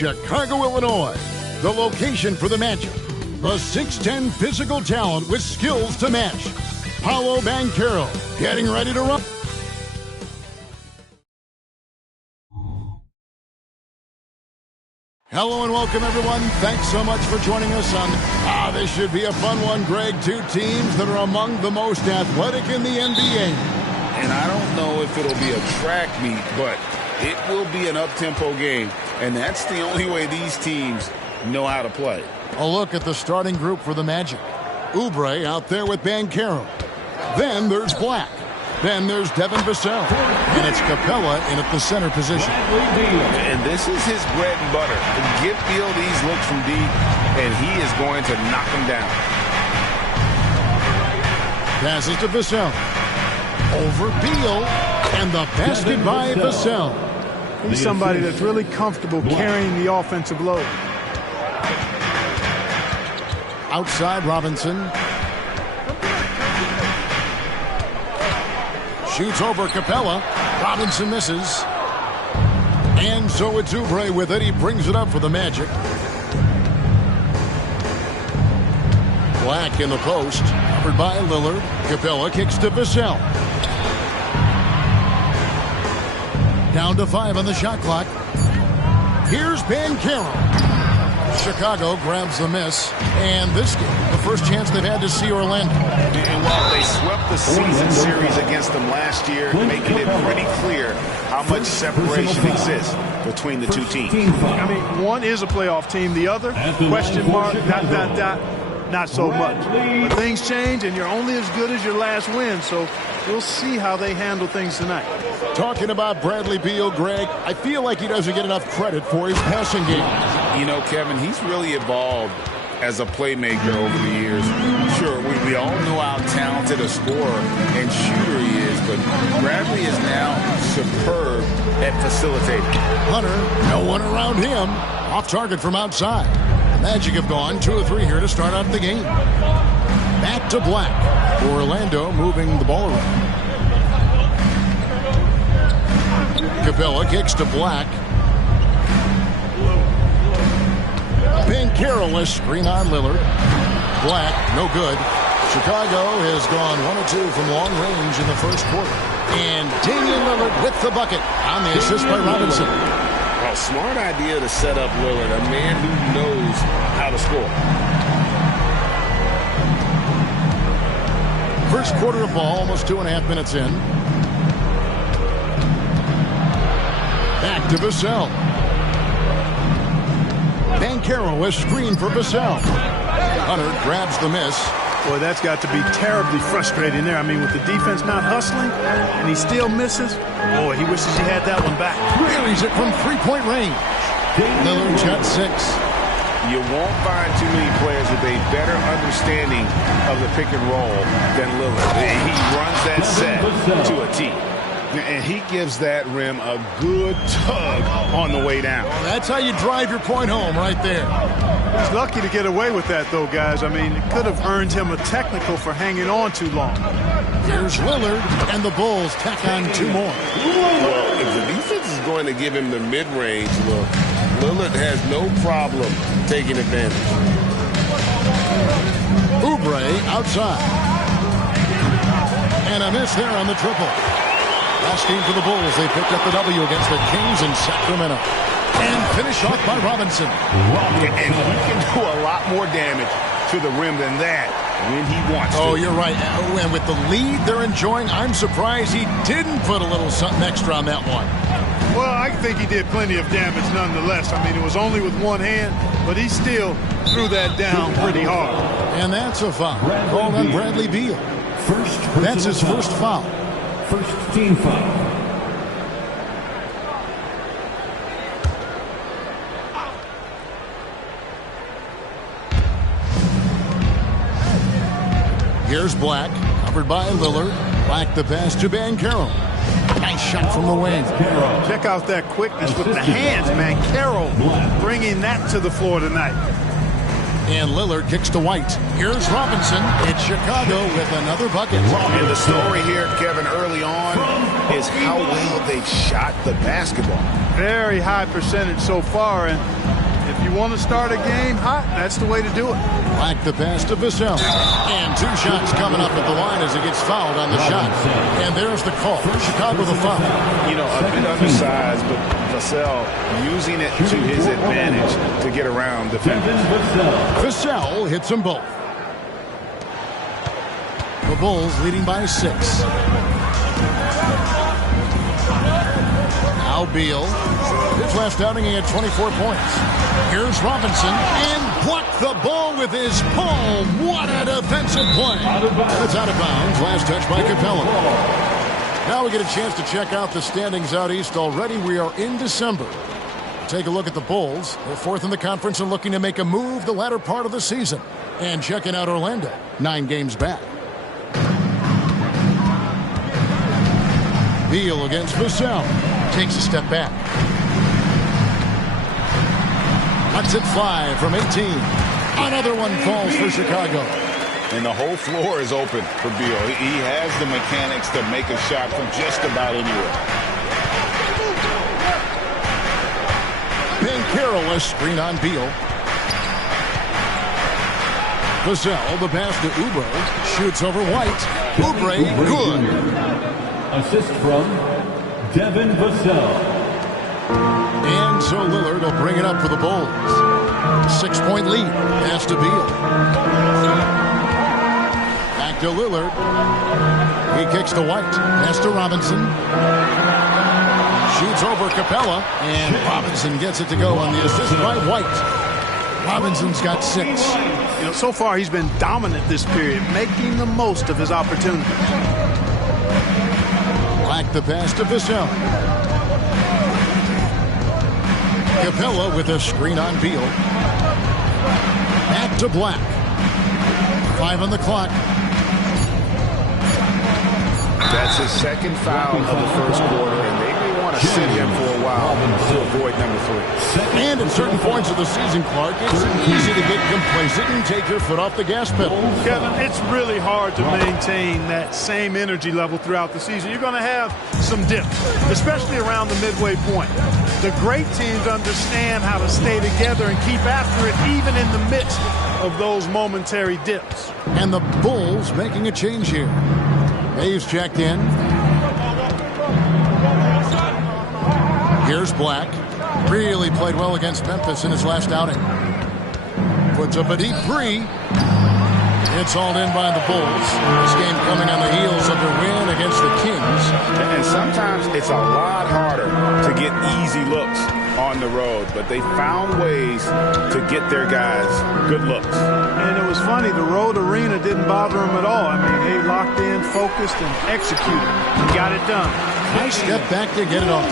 Chicago, Illinois, the location for the matchup. A 6'10" physical talent with skills to match. Paolo Banchero getting ready to run. Hello and welcome, everyone. Thanks so much for joining us on this should be a fun one, Greg. Two teams that are among the most athletic in the NBA. And I don't know if it'll be a track meet, but it will be an up-tempo game. And that's the only way these teams know how to play. A look at the starting group for the Magic. Oubre out there with Banchero. Then there's Black. Then there's Devin Vassell. And it's Capella in at the center position. And this is his bread and butter. Give Beal these looks from deep, and he is going to knock them down. Passes to Vassell. Over Beal. And the basket by Vassell. He's somebody that's really comfortable carrying the offensive load. Outside Robinson. Shoots over Capella. Robinson misses. And so it's Oubre with it. He brings it up for the Magic. Black in the post. Covered by Lillard. Capella kicks to Vassell. Down to 5 on the shot clock. Here's Banchero. Chicago grabs the miss. And this game, the first chance they've had to see Orlando. And while they swept the season series against them last year, making it pretty clear how much separation exists between the two teams. I mean, one is a playoff team. The other, question mark, ... not so much. But things change, and you're only as good as your last win. So we'll see how they handle things tonight. Talking about Bradley Beal, Greg, I feel like he doesn't get enough credit for his passing game. You know, Kevin, he's really evolved as a playmaker over the years. Sure, we all know how talented a scorer and shooter he is, but Bradley is now superb at facilitating. Hunter, no one around him. Off target from outside. The Magic have gone 2 of 3 here to start out the game. Back to Black. Orlando moving the ball around. Capella kicks to Black. Banchero, a screen on Lillard. Black, no good. Chicago has gone 1 of 2 from long range in the first quarter. And Damian Lillard with the bucket on the assist by Robinson. A smart idea to set up Lillard, a man who knows how to score. First quarter of ball, almost 2.5 minutes in. Back to Vassell. Banchero, a screen for Vassell. Hunter grabs the miss. Boy, that's got to be terribly frustrating there. I mean, with the defense not hustling and he still misses, boy, he wishes he had that one back. Parries it from three-point range. Lillard's got 6. You won't find too many players with a better understanding of the pick and roll than Lillard. He runs that set to a T. And he gives that rim a good tug on the way down. That's how you drive your point home right there. He's lucky to get away with that, though, guys. I mean, it could have earned him a technical for hanging on too long. Here's Lillard, and the Bulls tack on 2 more. Well, if the defense is going to give him the mid-range look, Lillard has no problem taking advantage. Oubre outside. And a miss there on the triple. Last game for the Bulls, they picked up the W against the Kings in Sacramento. And finished off by Robinson. And he can do a lot more damage to the rim than that when he wants to. Oh, you're right. And with the lead they're enjoying, I'm surprised he didn't put a little something extra on that one. Well, I think he did plenty of damage nonetheless. I mean, it was only with one hand, but he still threw that down pretty hard. And that's a foul called on Bradley Beal. That's his first foul. First team foul. Here's Black, covered by Lillard. Black the pass to Banchero. Nice shot from the wing. Check out that quickness with the hands, man. Carroll bringing that to the floor tonight. And Lillard kicks to White. Here's Robinson. It's Chicago with another bucket. And the story here, Kevin, early on is how well they've shot the basketball. Very high percentage so far, and if you want to start a game hot, that's the way to do it. Black the pass to Vassell. And 2 shots coming up at the line as he gets fouled on the shot. And there's the call. Chicago the foul. You know, a bit undersized, but Vassell using it to his advantage to get around defenders. Vassell hits them both. The Bulls leading by 6. Now Beal. His last outing, he had 24 points. Here's Robinson, and blocked the ball with his palm. What a defensive play. And it's out of bounds. Last touch by Capella. Now we get a chance to check out the standings out east already. We are in December. Take a look at the Bulls. They're 4th in the conference and looking to make a move the latter part of the season. And checking out Orlando, 9 games back. Beal against Vassell. Takes a step back. Lets it fly from 18. Another one falls for Chicago. And the whole floor is open for Beal. He has the mechanics to make a shot from just about anywhere. Banchero, a screen on Beal. Vassell, the pass to Oubre. Shoots over White. Oubre, good. Assist from Devin Vassell. And so Lillard will bring it up for the Bulls. 6-point lead. Pass to Beal. Back to Lillard. He kicks to White. Pass to Robinson. Shoots over Capella. And Robinson gets it to go on the assist by White. Robinson's got 6. You know, so far he's been dominant this period, making the most of his opportunity. Black the pass to Vassell. Capella with a screen on Beal. Back to Black. 5 on the clock. That's his second foul of the first quarter, and they may want to sit him for a while to avoid number 3. And at certain points of the season, Clark, it's easy to get complacent and take your foot off the gas pedal. Kevin, it's really hard to maintain that same energy level throughout the season. You're going to have some dips, especially around the midway point. The great teams understand how to stay together and keep after it even in the midst of those momentary dips. And the Bulls making a change here. Dave's checked in. Here's Black. Really played well against Memphis in his last outing. Puts up a deep 3. It's hauled in by the Bulls. This game coming on the heels of their win against the Kings. And sometimes it's a lot harder to get easy looks on the road, but they found ways to get their guys good looks. And it was funny, the road arena didn't bother them at all. I mean, they locked in, focused, and executed, and got it done. Nice step back to get it off.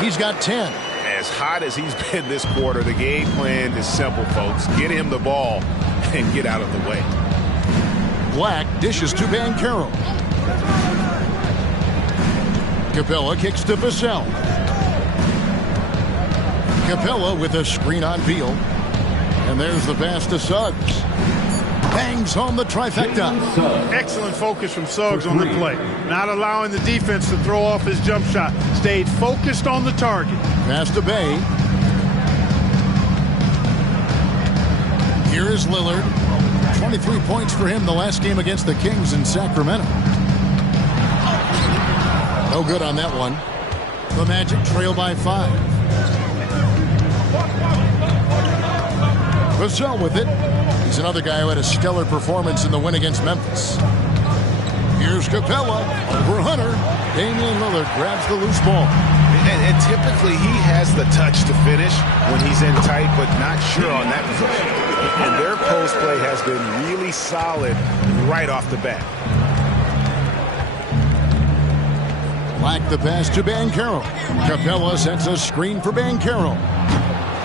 He's got 10. As hot as he's been this quarter, the game plan is simple, folks. Get him the ball and get out of the way. Black dishes to Banchero. Capella kicks to Vassell. Capella with a screen on Beal. And there's the pass to Suggs. Bangs home the trifecta. Excellent focus from Suggs on the play. Not allowing the defense to throw off his jump shot. Stayed focused on the target. Pass to Bay. Here is Lillard. 23 points for him the last game against the Kings in Sacramento. No good on that one. The Magic trail by 5. Vassell with it. He's another guy who had a stellar performance in the win against Memphis. Here's Capella over Hunter. Damian Lillard grabs the loose ball. And typically he has the touch to finish when he's in tight, but not sure on that possession. And their post play has been really solid right off the bat. Black the pass to Banchero. Capella sets a screen for Banchero.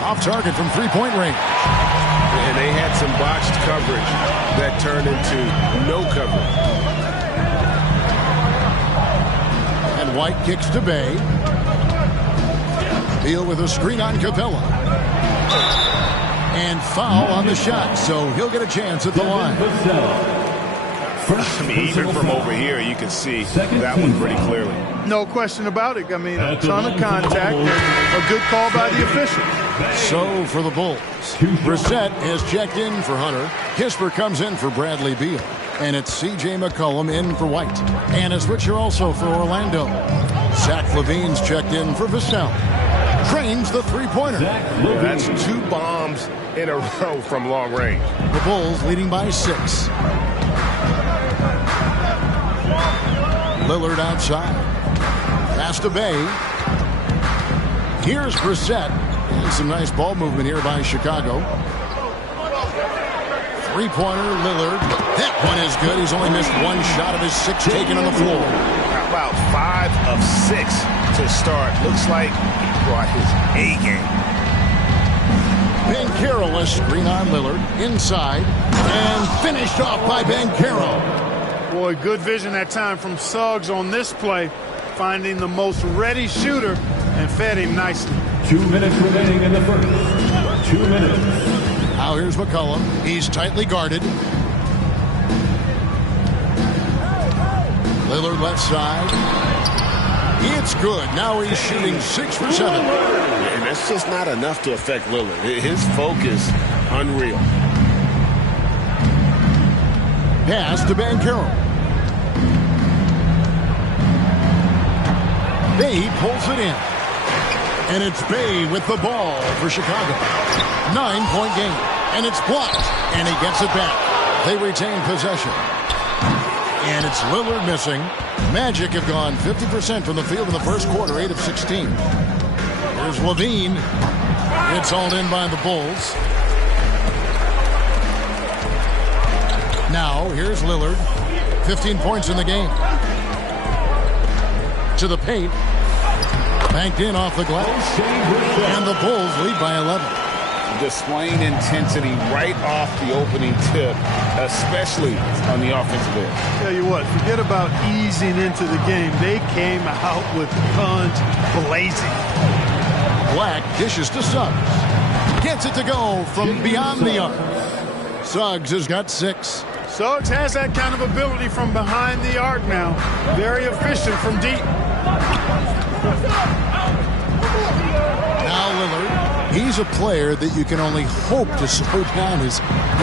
Off target from three-point range. And they had some botched coverage that turned into no coverage. And White kicks to Bay. Beal with a screen on Capella. And foul on the shot, so he'll get a chance at the line. I mean, even from over here, you can see that one pretty clearly. No question about it. I mean, a ton of contact. A good call by the official. So for the Bulls, Brissett has checked in for Hunter. Kisper comes in for Bradley Beal. And it's C.J. McCollum in for White. And a switcher also for Orlando. Zach LaVine's checked in for Vassell. Trains the three-pointer. That's 2 bombs in a row from long range. The Bulls leading by 6. Lillard outside. Pass to Bay. Here's Brissett. And some nice ball movement here by Chicago. Three-pointer, Lillard. That one is good. He's only missed 1 shot of his 6 taken on the floor. How about 5 of 6 to start? Looks like he brought his A game. Banchero a screen on Lillard. Inside. And finished off by Banchero. Boy, good vision that time from Suggs on this play. Finding the most ready shooter and fed him nicely. 2 minutes remaining in the first. 2 minutes. Now here's McCollum. He's tightly guarded. Lillard left side. It's good. Now he's shooting 6 for 7. And that's just not enough to affect Lillard. His focus, unreal. Pass to Banchero. Bay pulls it in. And it's Bay with the ball for Chicago. 9-point game. And it's blocked. And he gets it back. They retain possession. And it's Lillard missing. Magic have gone 50% from the field in the first quarter, 8 of 16. Here's LaVine. It's hauled in by the Bulls. Now, here's Lillard. 15 points in the game. To the paint. Banked in off the glass. And the Bulls lead by 11. Displaying intensity right off the opening tip, especially on the offensive end. Tell you what, forget about easing into the game. They came out with guns blazing. Black dishes to Suggs. Gets it to go from beyond the arc. Suggs has got 6. Suggs has that kind of ability from behind the arc now. Very efficient from deep. Now Lillard. He's a player that you can only hope to slow down. He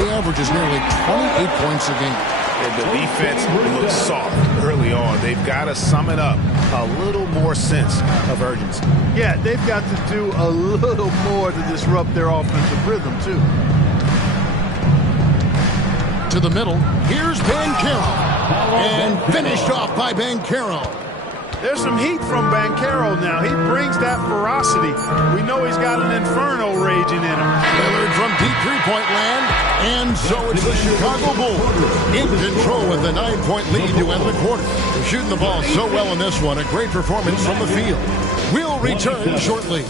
averages nearly 28 points a game. And the defense looks soft early on. They've got to sum it up. A little more sense of urgency. Yeah, they've got to do a little more to disrupt their offensive rhythm, too. To to the middle. Here's Banchero. And finished off by Banchero. There's some heat from Banchero now. He brings that ferocity. We know he's got an inferno raging in him. Lillard from deep three-point land. And so it's the Chicago Bulls in control with a 9-point lead to end the quarter. They're shooting the ball so well in this one. A great performance from the field. We'll return shortly.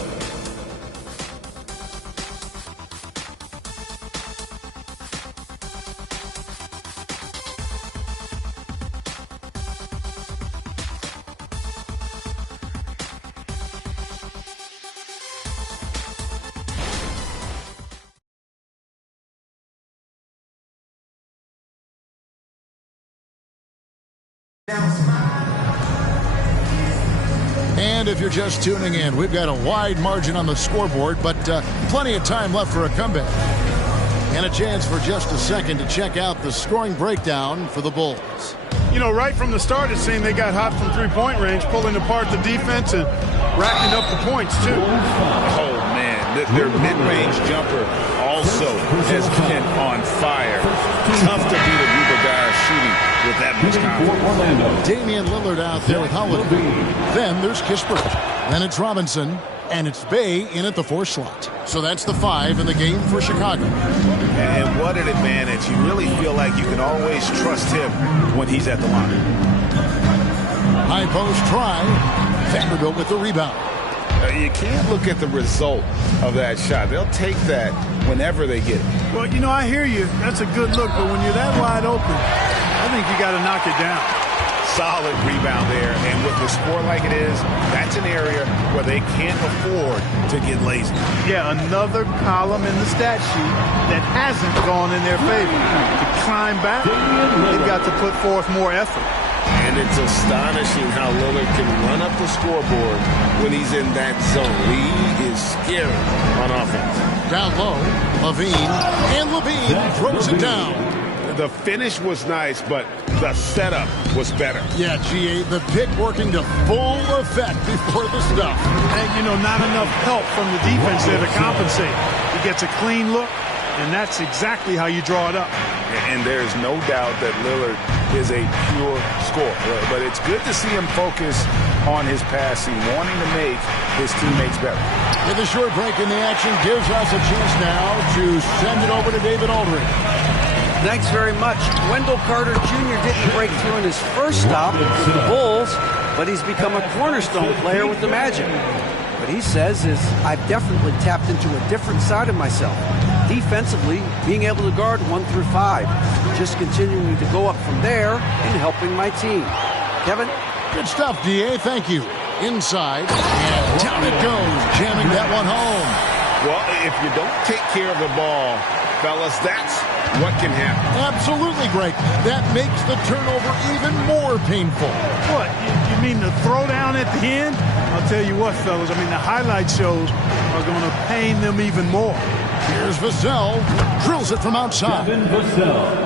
And if you're just tuning in, we've got a wide margin on the scoreboard, but plenty of time left for a comeback. And a chance for just a second to check out the scoring breakdown for the Bulls. You know, right from the start, it seemed they got hot from three-point range, pulling apart the defense and racking up the points, too. Oh, man. Their mid-range jumper also has been on fire. Tough to beat a group of guys shooting with that much confidence. Damian Lillard out there with Holiday. Then there's Kispert. Then it's Robinson. And it's Bay in at the 4 slot. So that's the 5 in the game for Chicago. And what an advantage. You really feel like you can always trust him when he's at the line. High post try. Vanderbilt with the rebound. You can't look at the result of that shot. They'll take that whenever they get it. Well, you know, I hear you. That's a good look. But when you're that wide open, I think you got to knock it down. Solid rebound there, and with the score like it is, that's an area where they can't afford to get lazy. Yeah, another column in the stat sheet that hasn't gone in their favor. To climb back, they've got to put forth more effort. And it's astonishing how Lillard can run up the scoreboard when he's in that zone. He is scary on offense. Down low, Levine, and Levine throws it down. The finish was nice, but the setup was better. Yeah, GA, the pick working to full effect before the stuff. And, you know, not enough help from the defense there to compensate. He gets a clean look, and that's exactly how you draw it up. And there's no doubt that Lillard is a pure scorer. But it's good to see him focus on his passing, wanting to make his teammates better. With a short break in the action gives us a chance now to send it over to David Aldridge. Thanks very much. Wendell Carter Jr. didn't break through in his first stop with the Bulls, but he's become a cornerstone player with the Magic. What he says is, I've definitely tapped into a different side of myself. Defensively, being able to guard 1 through 5. Just continuing to go up from there and helping my team. Kevin? Good stuff, DA. Thank you. Inside, and down it goes, jamming that one home. Well, if you don't take care of the ball, fellas, that's what can happen. Absolutely, Greg. That makes the turnover even more painful. What? You mean the throwdown at the end? I'll tell you what, fellas. I mean, the highlight shows are going to pain them even more. Here's Vassell. Drills it from outside.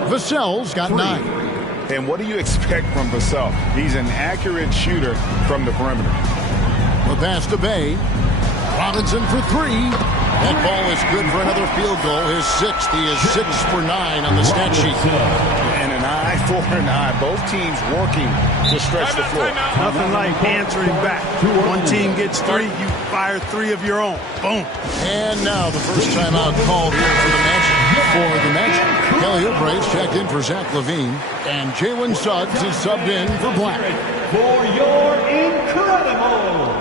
Vassell's got 9. And what do you expect from Vassell? He's an accurate shooter from the perimeter. The pass to Bay. Robinson for 3. That ball is good for another field goal. His 6th. He is 6 for 9 on the stat sheet. And an eye for an eye. Both teams working to stretch the floor. Nothing like answering back. One team gets 3, you fire 3 of your own. Boom. And now the first timeout called here for the Magic. Kelly Oubre's checked in for Zach LaVine. And Jalen Suggs is subbed in for Black. For your incredible.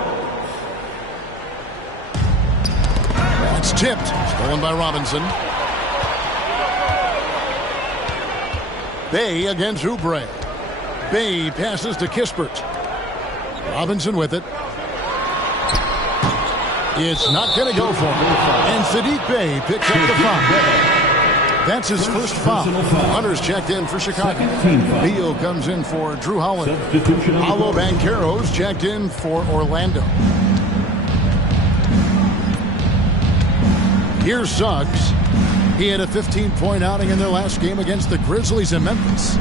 It's tipped. Stolen by Robinson. Bay against Oubre. Bay passes to Kispert. Robinson with it. It's not going to go for him. And Sadiq Bey picks up the foul. That's his first foul. Hunter's checked in for Chicago. Beal comes in for Drew Holiday. Paolo Banchero's checked in for Orlando. Here's Suggs. He had a 15-point outing in their last game against the Grizzlies in Memphis.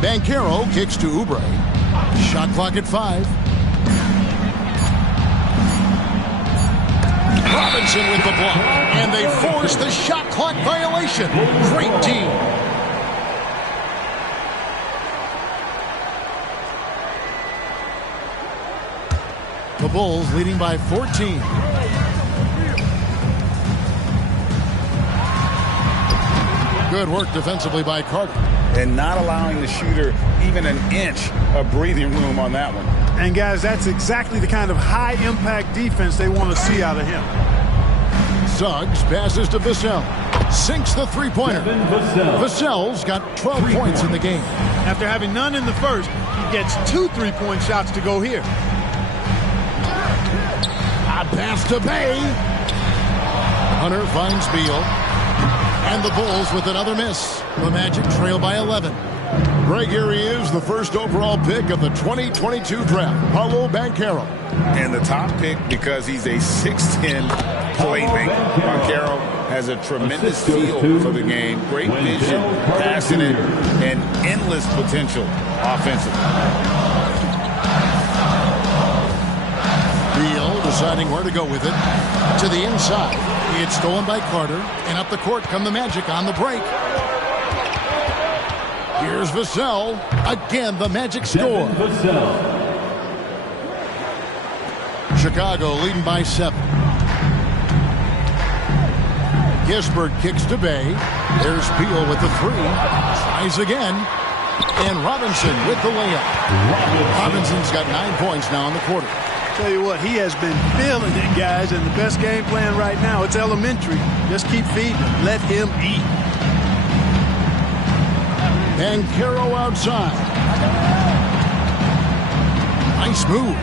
Banchero kicks to Oubre. Shot clock at 5. Robinson with the block. And they force the shot clock violation. Great team. The Bulls leading by 14. Good work defensively by Carter. And not allowing the shooter even an inch of breathing room on that one. And, guys, that's exactly the kind of high-impact defense they want to see out of him. Suggs passes to Vassell. Sinks the three-pointer. Vassell's got 12 points in the game. After having none in the first, he gets 2 3-point shots to go here. A pass to Bay. Hunter finds Beal. And the Bulls with another miss. The Magic trail by 11. Greg, here he is, the first overall pick of the 2022 draft, Paolo Banchero. And the top pick because he's a 6'10 playmaker. Banchero has a tremendous feel for the game, great vision, passionate, and endless potential offensively. Beal deciding where to go with it. To the inside. It's stolen by Carter. And up the court come the Magic on the break. Here's Vassell. Again, the Magic score. Chicago leading by 7. Gisbert kicks to Bay. There's Beal with the 3. Tries again. And Robinson with the layup. Robinson's got 9 points now in the quarter. Tell you what, he has been feeling it, guys, and the best game plan right now, it's elementary. Just keep feeding him. Let him eat. And Caro outside. Nice move.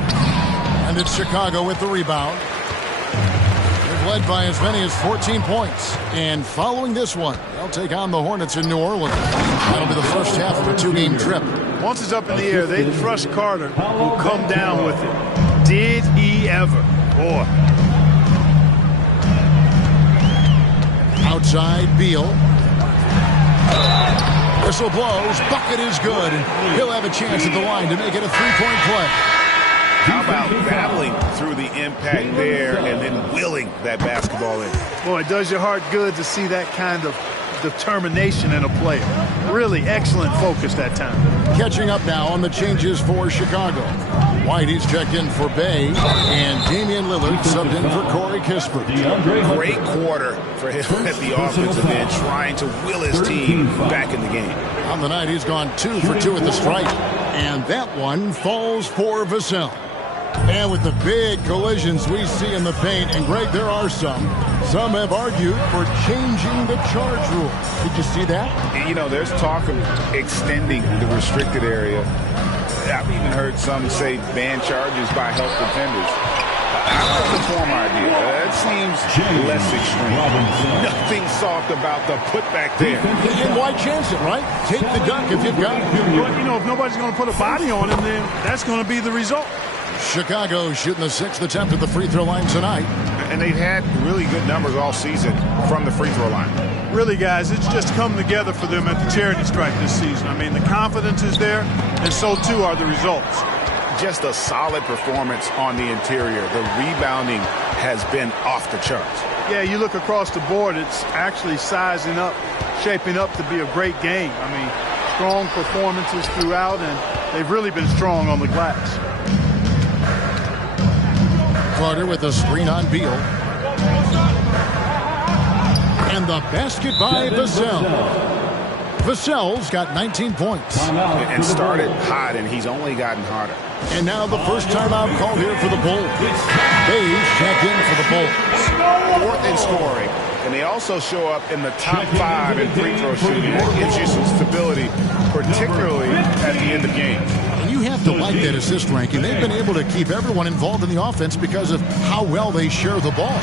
And it's Chicago with the rebound. They've led by as many as 14 points. And following this one, they'll take on the Hornets in New Orleans. That'll be the first half of a 2-game trip. Once it's up in the air, they trust Carter, who'll come down with it. Did he ever? Boy. Outside, Beal. Whistle blows. Bucket is good. And he'll have a chance at the line to make it a 3-point play. How about battling through the impact there and then willing that basketball in? Boy, it does your heart good to see that kind of determination in a player. Really excellent focus that time. Catching up now on the changes for Chicago. Whitey's checked in for Bay, and Damian Lillard subbed in for Corey Kispert. Great quarter for him at the offensive end, trying to will his team back in the game. On the night, he's gone 2 for 2 at the stripe, and that one falls for Vassell. And with the big collisions we see in the paint, and Greg, there are some have argued for changing the charge rule. Did you see that? You know, there's talk of extending the restricted area. I've even heard some say ban charges by help defenders. I like the former idea. That seems less extreme. Nothing soft about the putback there. And why chance it, right? Take the dunk if you've got it. But, you know, if nobody's going to put a body on him, then that's going to be the result. Chicago shooting the 6th attempt at the free throw line tonight. And they've had really good numbers all season from the free throw line. Really, guys, it's just come together for them at the charity stripe this season. I mean, the confidence is there, and so too are the results. Just a solid performance on the interior. The rebounding has been off the charts. Yeah, you look across the board, it's actually sizing up, shaping up to be a great game. I mean, strong performances throughout, and they've really been strong on the glass. Carter with a screen on Beal. And the basket by Vassell. Vassell's got 19 points. And started hot, and he's only gotten hotter. And now the first timeout called here for the Bulls. Bayes checked in for the Bulls. 4th in scoring. And they also show up in the top 5 in free throw shooting. That gives you some stability, particularly at the end of games. And you have to like that assist ranking. They've been able to keep everyone involved in the offense because of how well they share the ball.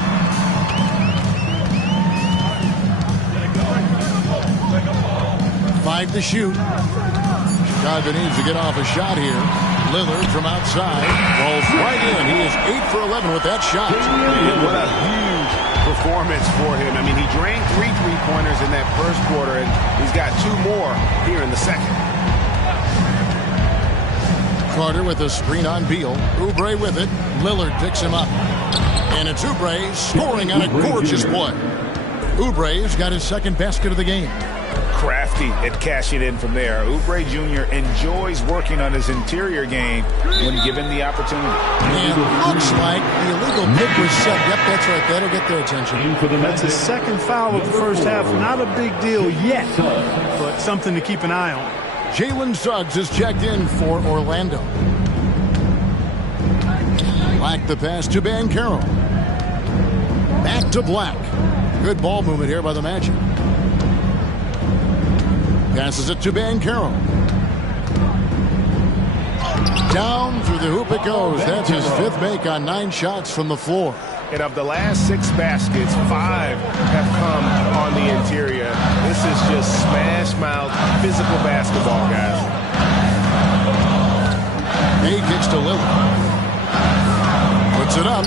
Five to shoot. Chicago needs to get off a shot here. Lillard from outside rolls right in. He is 8 for 11 with that shot. And what a huge performance for him. I mean, he drained 3 3-pointers in that first quarter, and he's got 2 more here in the second. Carter with a screen on Beal. Oubre with it. Lillard picks him up. And it's Oubre scoring on a gorgeous play. Oubre's got his second basket of the game. Crafty at cashing in from there. Oubre Jr. enjoys working on his interior game when given the opportunity. And looks like the illegal pick was set. Yep, that's right. That'll get their attention. That's his second foul of the first half. Not a big deal yet, but something to keep an eye on. Jalen Suggs is checked in for Orlando. Black the pass to Banchero. Back to Black. Good ball movement here by the Magic. Passes it to Banchero. Down through the hoop it goes. That's his fifth make on 9 shots from the floor. And of the last 6 baskets, 5 have come on the interior. This is just smash mouth physical basketball, guys. He kicks to Lillard. Puts it up.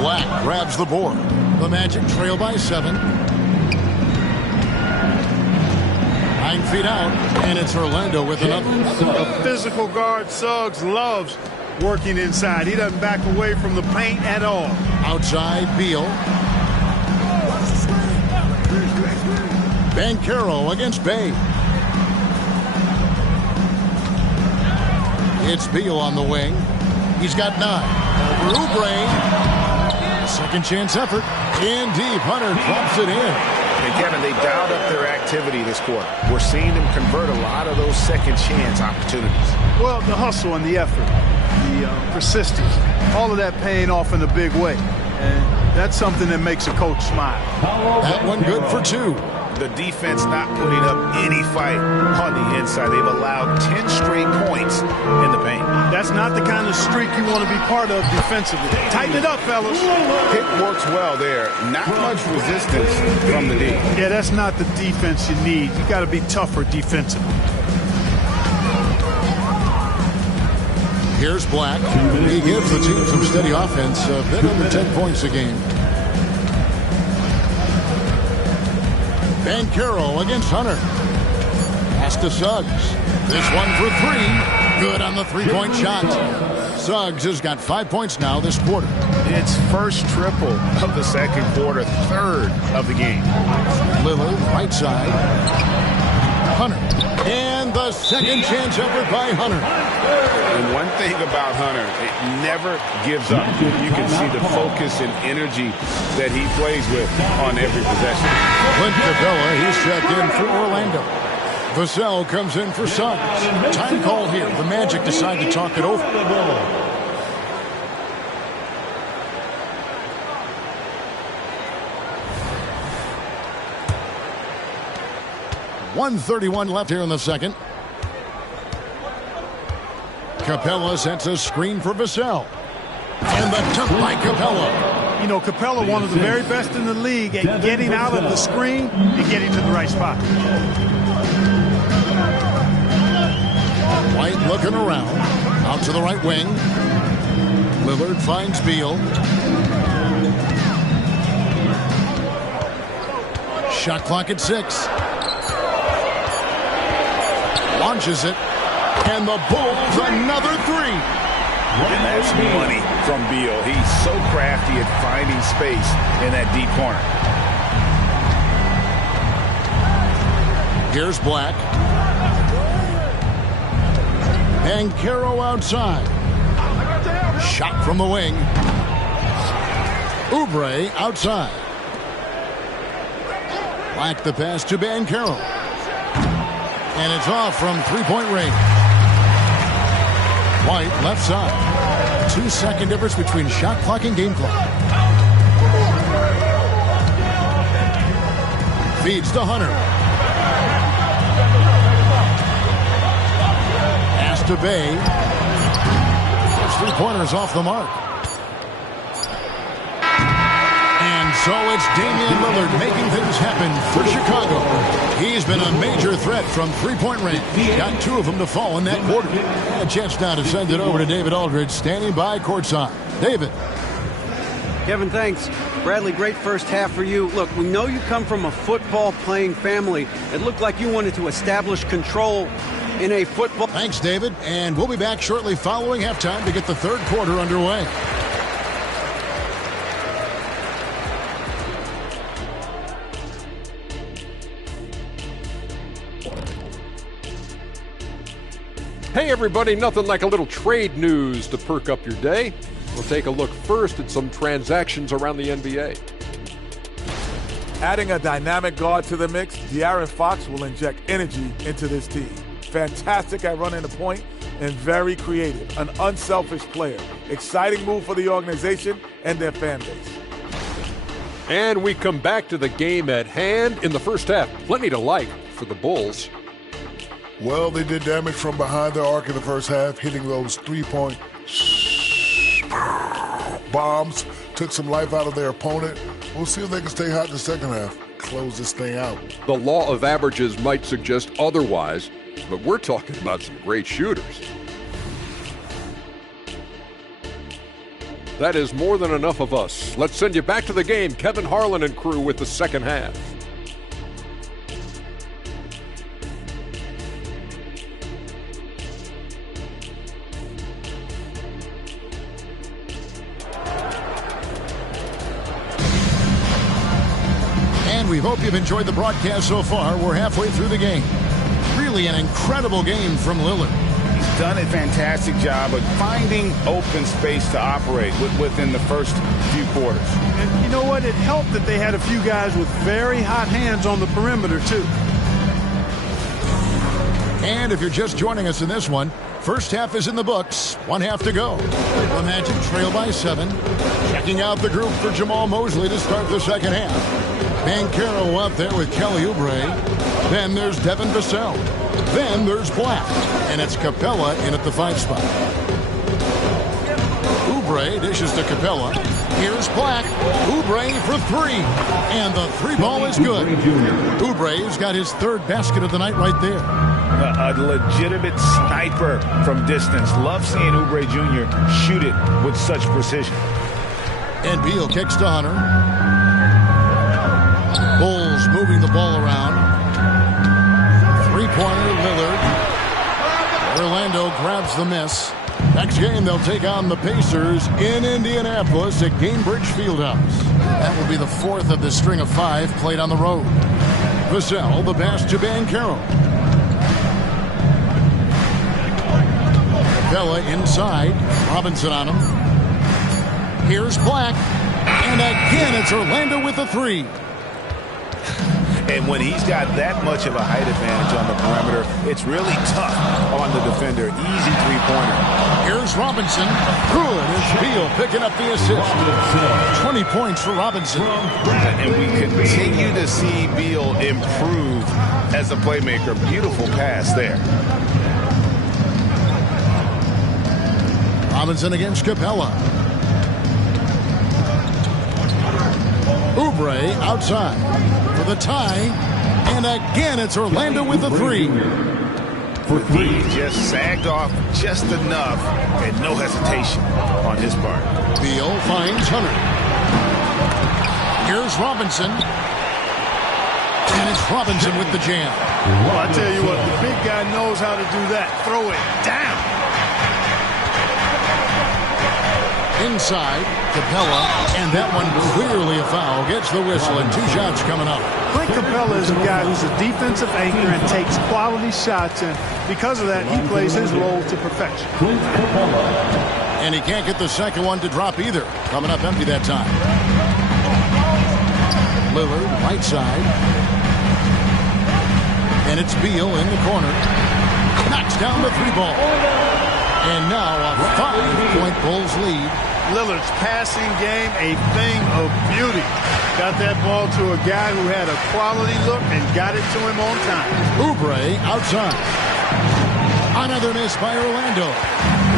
Black grabs the board. The Magic trail by 7. 9 feet out, and it's Orlando with another. A physical guard, Suggs, loves working inside. He doesn't back away from the paint at all. Outside, Beal. Banchero against Bay. It's Beal on the wing. He's got 9. Over Oubre. Second chance effort. In deep. Hunter drops it in. And Kevin, they dialed up their activity this quarter. We're seeing them convert a lot of those second chance opportunities. Well, the hustle and the effort, the persistence, all of that paying off in a big way. And that's something that makes a coach smile. That one good for 2. The defense not putting up any fight on the inside. They've allowed 10 straight points in the paint. That's not the kind of streak you want to be part of defensively. Tighten it up, fellas. Pick works well there. Not much resistance from the D. Yeah, that's not the defense you need. You got to be tougher defensively. Here's Black. He gives the team some steady offense. A bit under 10 points a game. Banchero against Hunter. Pass to Suggs. This one for 3. Good on the 3-point shot. Suggs has got 5 points now this quarter. It's first triple of the second quarter, third of the game. Lillard, right side. Hunter. And the second chance effort by Hunter. And one thing about Hunter, it never gives up. You can see the focus and energy that he plays with on every possession. Clint Capella, he's checked in for Orlando. Vassell comes in for Suggs. Time call here. The Magic decide to talk it over. 1:31 left here in the second. Capella sets a screen for Vassell. And the dunk by Capella. You know, Capella, one of the very best in the league at getting out of the screen and getting to the right spot. White looking around. Out to the right wing. Lillard finds Beal. Shot clock at 6. Launches it. And the Bulls another 3. And that's money from Beal. He's so crafty at finding space in that deep corner. Here's Black. Banchero outside. Shot from the wing. Oubre outside. Black the pass to Banchero. And it's off from 3-point range. White left side. 2-second difference between shot clock and game clock. Feeds to Hunter. Pass to Bay. There's 3-pointers off the mark. And so it's Damian Lillard making things happen for Chicago. He's been a major threat from 3-point range. Got 2 of them to fall in that quarter. A chance now to send it over to David Aldridge, standing by courtside. David. Kevin, thanks. Bradley, great first half for you. Look, we know you come from a football-playing family. It looked like you wanted to establish control in a football. Thanks, David. And we'll be back shortly following halftime to get the third quarter underway. Hey everybody, nothing like a little trade news to perk up your day. We'll take a look first at some transactions around the NBA. Adding a dynamic guard to the mix, De'Aaron Fox will inject energy into this team. Fantastic at running the point and very creative, an unselfish player. Exciting move for the organization and their fan base. And we come back to the game at hand. In the first half, plenty to like for the Bulls. Well, they did damage from behind the arc in the first half, hitting those three-point bombs, took some life out of their opponent. We'll see if they can stay hot in the second half, close this thing out. The law of averages might suggest otherwise, but we're talking about some great shooters. That is more than enough of us. Let's send you back to the game. Kevin Harlan and crew with the second half. We hope you've enjoyed the broadcast so far. We're halfway through the game. Really an incredible game from Lillard. He's done a fantastic job of finding open space to operate within the first few quarters. And you know what? It helped that they had a few guys with very hot hands on the perimeter, too. And if you're just joining us in this one, first half is in the books. 1 half to go. The Magic trail by 7. Checking out the group for Jamal Mosley to start the second half. Banchero up there with Kelly Oubre. Then there's Devin Vassell. Then there's Black. And it's Capella in at the 5 spot. Oubre dishes to Capella. Here's Black. Oubre for 3. And the 3 ball is good. Oubre's got his 3rd basket of the night right there. A legitimate sniper from distance. Love seeing Oubre Jr. shoot it with such precision. And Beal kicks to Hunter. Bulls moving the ball around. 3-pointer, Lillard. Orlando grabs the miss. Next game, they'll take on the Pacers in Indianapolis at Gainbridge Fieldhouse. That will be the 4th of the string of 5 played on the road. Vassell, the pass to Banchero. Bella inside. Robinson on him. Here's Black. And again, it's Orlando with the 3. And when he's got that much of a height advantage on the perimeter, it's really tough on the defender. Easy 3-pointer. Here's Robinson. Good as Beal picking up the assist. 20 points for Robinson. And we continue to see Beal improve as a playmaker. Beautiful pass there. Robinson against Capella. Oubre outside for the tie. And again, it's Orlando with the 3. He just sagged off just enough and no hesitation on his part. Beal finds Hunter. Here's Robinson. And it's Robinson with the jam. Well, I tell you what, the big guy knows how to do that. Throw it down. Inside, Capella, and that one clearly a foul. Gets the whistle, and 2 shots coming up. Clint Capella is a guy who's a defensive anchor and takes quality shots, and because of that, he plays his role to perfection. And he can't get the second one to drop either. Coming up empty that time. Lillard, right side. And it's Beal in the corner. Knocks down the 3 ball. And now a 5-point Bulls lead. Lillard's passing game, a thing of beauty. Got that ball to a guy who had a quality look and got it to him on time. Oubre outside. Another miss by Orlando.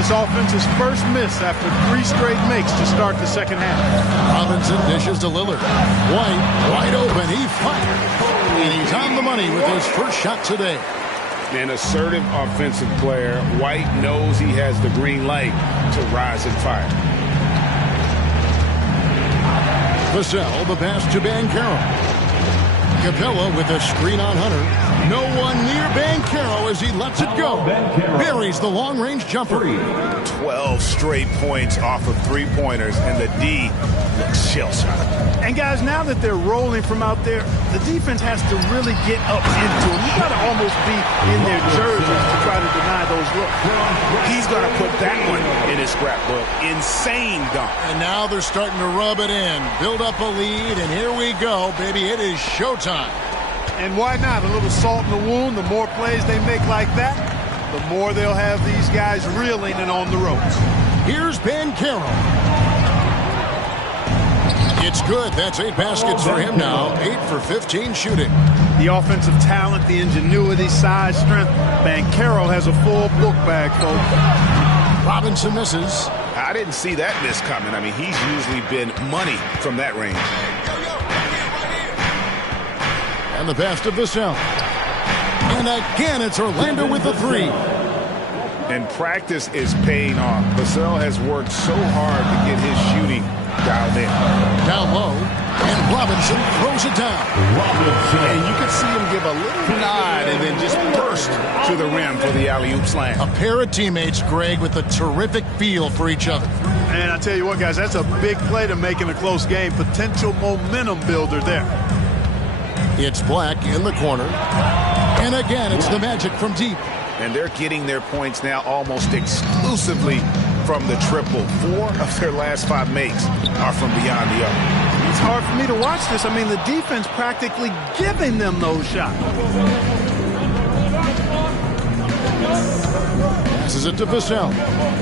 This offense's first miss after 3 straight makes to start the second half. Robinson dishes to Lillard. White, wide open. He fired. And he's on the money with his first shot today. An assertive offensive player. White knows he has the green light to rise and fire. Vassell, the pass to Banchero. Capella with a screen on Hunter. No one near Banchero as he lets it go. Buries the long-range jumper. 12 straight points off of three-pointers, and the D looks shell-shocked. And guys, now that they're rolling from out there, the defense has to really get up into them. You got to almost be in their jerseys to try to deny those looks. He's going to put that one in his scrapbook. Insane dunk. And now they're starting to rub it in. Build up a lead, and here we go, baby. It is showtime. And why not? A little salt in the wound. The more plays they make like that, the more they'll have these guys reeling and on the ropes. Here's Banchero. It's good. That's 8 baskets for him now. 8 for 15 shooting. The offensive talent, the ingenuity, size, strength. Banchero has a full book bag, folks. Robinson misses. I didn't see that miss coming. I mean, he's usually been money from that range. And the pass to Vassell. And again, it's Orlando with the 3. And practice is paying off. Vassell has worked so hard to get his shooting dialed in. Down low, and Robinson throws it down. And you can see him give a little nod and then just burst to the rim for the alley-oop slam. A pair of teammates, Greg, with a terrific feel for each other. And I tell you what, guys, that's a big play to make in a close game. Potential momentum builder there. It's Black in the corner. And again, it's the Magic from deep. And they're getting their points now almost exclusively from the triple. 4 of their last 5 makes are from beyond the arc. It's hard for me to watch this. I mean, the defense practically giving them those shots. Passes it to Vassell.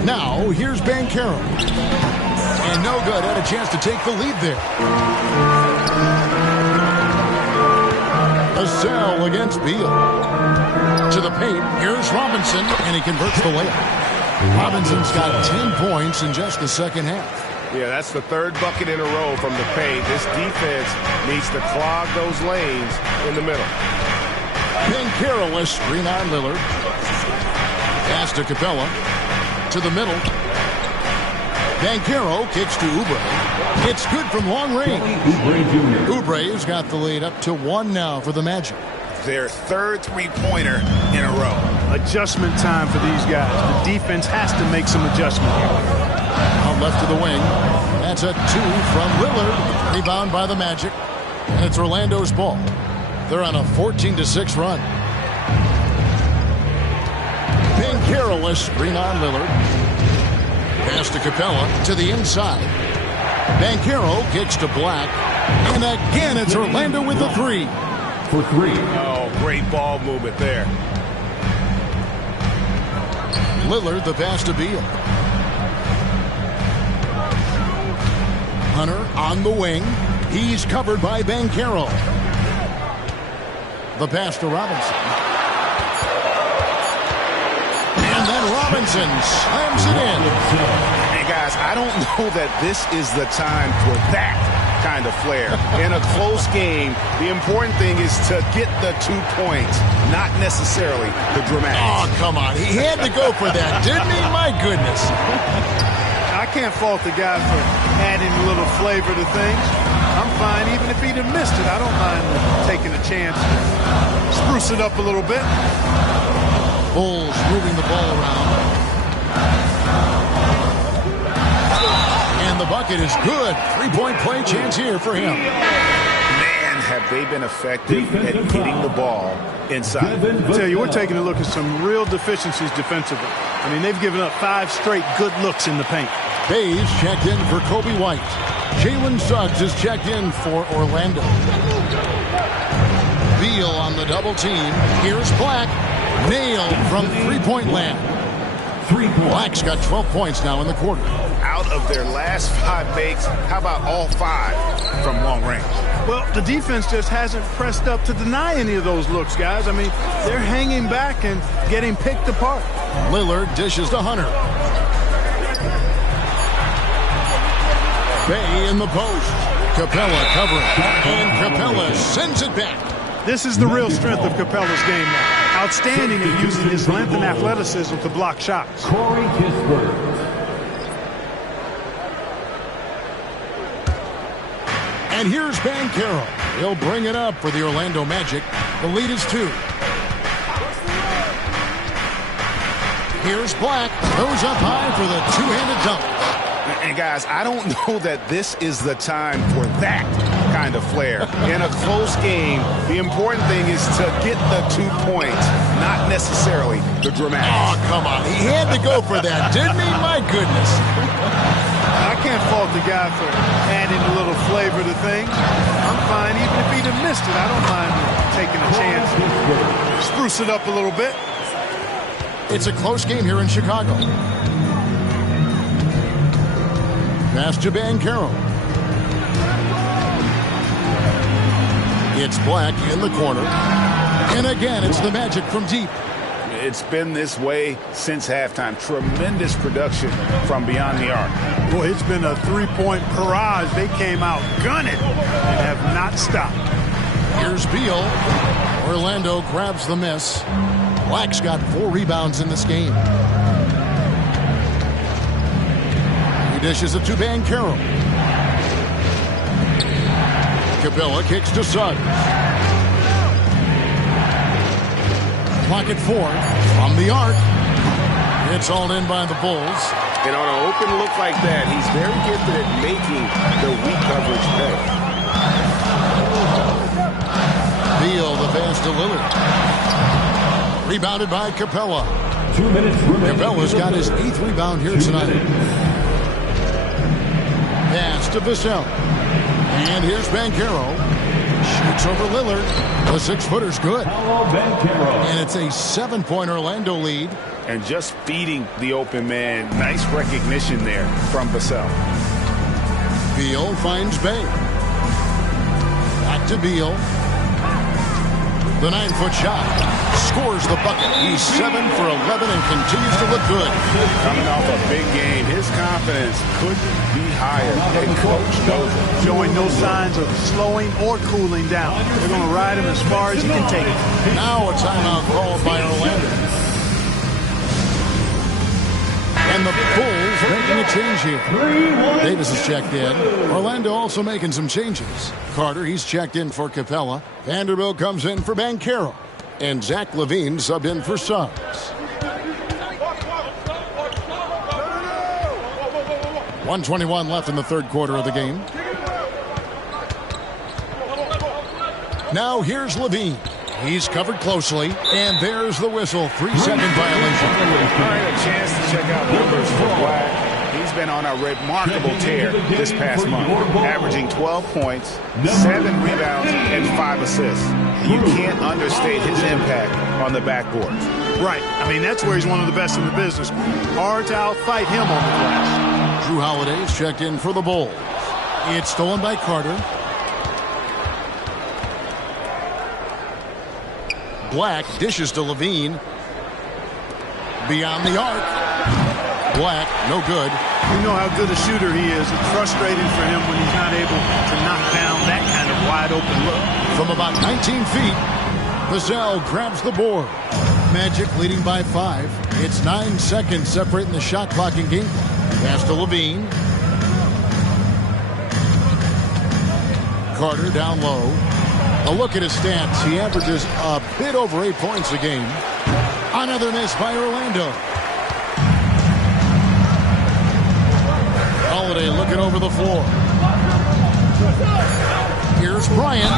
Now, here's Banchero. And no good. Had a chance to take the lead there. Vassell against Beal. To the paint. Here's Robinson, and he converts the layup. Robinson's got 10 points in just the second half. Yeah, that's the 3rd bucket in a row from the paint. This defense needs to clog those lanes in the middle. Banchero, a screen on Lillard. Pass to Capella. To the middle. Banchero kicks to Oubre. It's good from long range. Oubre's got the lead up to 1 now for the Magic. Their 3rd three-pointer in a row. Adjustment time for these guys. The defense has to make some adjustment here. Out left to the wing. That's a 2 from Lillard. Rebound by the Magic. And it's Orlando's ball. They're on a 14-6 run. Banchero, a screen on Lillard. Pass to Capella to the inside. Banchero kicks to Black. And again, it's Orlando with the 3. For 3. Oh, great ball movement there. Lillard, the pass to Beal. Hunter on the wing. He's covered by Banchero. The pass to Robinson. And then Robinson slams it in. And guys, I don't know that this is the time for that kind of flair. In a close game, the important thing is to get the 2 points, not necessarily the dramatics. Oh, come on. He had to go for that, didn't he? My goodness. I can't fault the guy for adding a little flavor to things. I'm fine even if he'd have missed it. I don't mind taking a chance. Spruce it up a little bit. Bulls moving the ball around. And the bucket is good. 3-point play chance here for him. Man, have they been effective at hitting the ball inside. I tell you, we're taking a look at some real deficiencies defensively. I mean, they've given up 5 straight good looks in the paint. Bays checked in for Kobe White. Jalen Suggs is checked in for Orlando. Beal on the double team. Here's Black. Nailed from three-point land. 3 points. Black's got 12 points now in the quarter. Out of their last 5 makes, how about all 5 from long range? Well, the defense just hasn't pressed up to deny any of those looks, guys. I mean, they're hanging back and getting picked apart. Lillard dishes to Hunter. Bay in the post. Capella covering. And Capella sends it back. This is the real strength of Capella's game now. Outstanding at using his length and athleticism to block shots. Corey Kispert. And here's Banchero. He'll bring it up for the Orlando Magic. The lead is 2. Here's Black. Goes up high for the two-handed dunk. And guys, I don't know that this is the time for that kind of flair. In a close game, the important thing is to get the 2 points, not necessarily the dramatics. Oh, come on. He had to go for that, didn't he? My goodness. I can't fault the guy for adding a little flavor to things. I'm fine. Even if he'd have missed it, I don't mind taking a chance. Spruce it up a little bit. It's a close game here in Chicago. Pass to Banchero. It's Black in the corner. And again, it's the Magic from deep. It's been this way since halftime. Tremendous production from beyond the arc. Boy, it's been a three-point barrage. They came out gunning and have not stopped. Here's Beal. Orlando grabs the miss. Black's got 4 rebounds in this game. He dishes it to Banchero. Capella kicks to Suggs. Clock at 4 from the arc. It's all in by the Bulls. And on an open look like that, he's very gifted at making the weak coverage pay. Beal, the pass to Lillard. Rebounded by Capella. 2 minutes remaining. Capella's got his 8th rebound here tonight. Pass to Vassell. And here's Banchero. Shoots over Lillard. The 6-footer's good. And it's a 7-point Orlando lead. And just feeding the open man. Nice recognition there from Vassell. Beal finds Bay. Back to Beal. The 9-foot shot. Scores the bucket. He's 7 for 11 and continues to look good. Coming off a big game, his confidence couldn't be higher. And coach knows it. Showing no signs of slowing or cooling down. They're going to ride him as far as he can take it. Now a timeout called by Orlando. And the Bulls making a change here. Davis is checked in. Orlando also making some changes. Carter, he's checked in for Capella. Vanderbilt comes in for Banchero. And Zach LaVine subbed in for Suggs. 1:21 left in the third quarter of the game. Now here's LaVine. He's covered closely, and there's the whistle. 3-second violation. All right, a chance to check out numbers for Black. He's been on a remarkable tear this past month, averaging 12 points, 7 rebounds, and 5 assists. You can't understate his impact on the backboard. Right. I mean, that's where he's one of the best in the business. Hard to outfight him on the glass. Drew Holiday's checked in for the Bulls. It's stolen by Carter. Black dishes to LaVine. Beyond the arc. Black, no good. You know how good a shooter he is. It's frustrating for him when he's not able to knock down that kind of wide open look. From about 19 feet, Vassell grabs the board. Magic leading by 5. It's 9 seconds separating the shot clock and game clock. Pass to LaVine. Carter down low. A look at his stats. He averages a bit over 8 points a game. Another miss by Orlando. Holiday looking over the floor. Here's Bryant.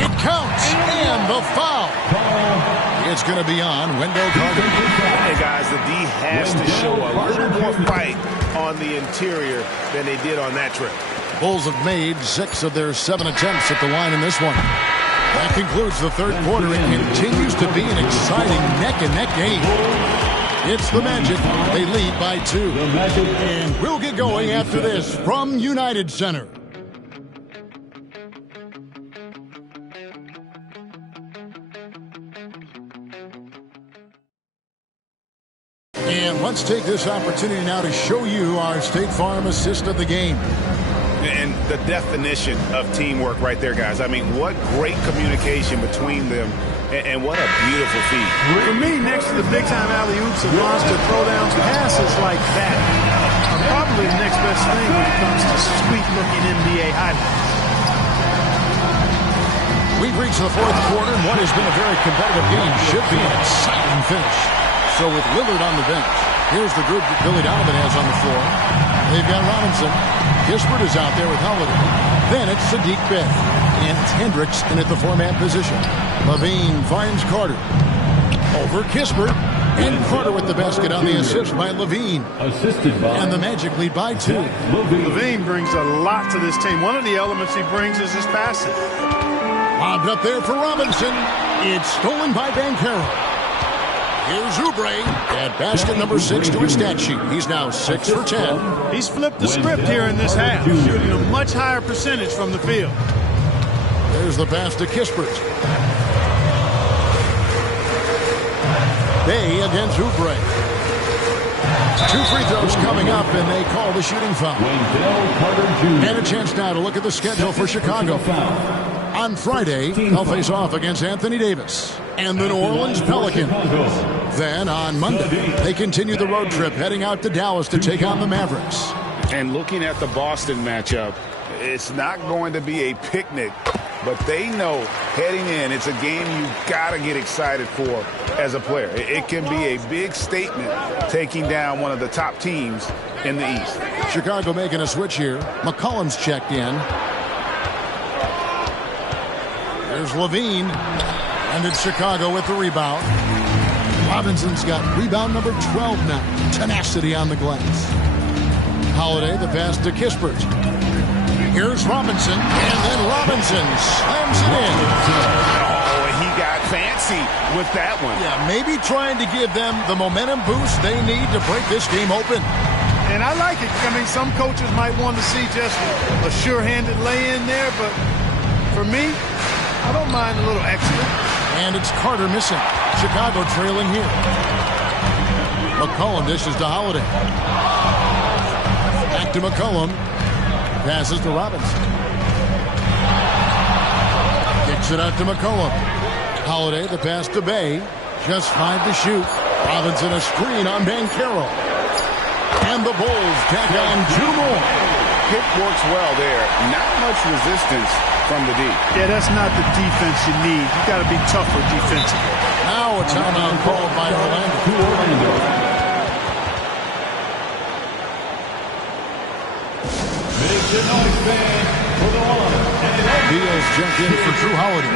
It counts. And the foul. It's going to be on Wendell Carter. Hey, guys, the D has to show a little more fight on the interior than they did on that trip. Bulls have made 6 of their 7 attempts at the line in this one. That concludes the third quarter. It continues to be an exciting neck-and-neck game. It's the Magic. They lead by 2. And we'll get going after this from United Center. And let's take this opportunity now to show you our State Farm assist of the game. And the definition of teamwork right there, guys. I mean, what great communication between them, and what a beautiful feat. For me, next to the big-time alley-oops and monster throwdowns, passes like that are probably the next best thing when it comes to sweet-looking NBA highlights. We've reached the fourth quarter, and what has been a very competitive game should be an exciting finish. So with Lillard on the bench, here's the group that Billy Donovan has on the floor. They've got Robinson. Kispert is out there with Holiday. Then it's Sadiq Bey and Hendricks in at the four-man position. Levine finds Carter. Over Kispert. And Carter with the basket on the assist by Levine. Assisted by. And the Magic lead by 2. Levine brings a lot to this team. One of the elements he brings is his passing. Lobbed up there for Robinson. It's stolen by Banchero. Here's Oubre at basket number 6 to his stat sheet. He's now 6 for 10. He's flipped the script here in this half, shooting a much higher percentage from the field. There's the pass to Kispert. Bey against Oubre. 2 free throws coming up, and they call the shooting foul. And a chance now to look at the schedule for Chicago. On Friday, they'll face off against Anthony Davis and the New Orleans Pelicans. Then on Monday, they continue the road trip heading out to Dallas to take on the Mavericks. And looking at the Boston matchup, it's not going to be a picnic, but they know heading in, it's a game you got to get excited for as a player. It can be a big statement taking down one of the top teams in the East. Chicago making a switch here. McCollum's checked in. There's Levine, and it's Chicago with the rebound. Robinson's got rebound number 12 now. Tenacity on the glass. Holiday, the pass to Kispert. Here's Robinson, and then Robinson slams it in. Oh, he got fancy with that one. Yeah, maybe trying to give them the momentum boost they need to break this game open. And I like it. I mean, some coaches might want to see just a sure-handed lay-in there, but for me, I don't mind a little extra. And it's Carter missing. Chicago trailing here. McCollum dishes to Holiday. Back to McCollum. Passes to Robinson. Kicks it out to McCollum. Holiday, the pass to Bey. Just 5 to shoot. Robinson a screen on Banchero. And the Bulls tack on 2 more. Pick works well there. Not much resistance from the D. Yeah, that's not the defense you need. You got to be tougher defensively. Now a timeout called by Orlando. Beals jumped in for Drew Holiday.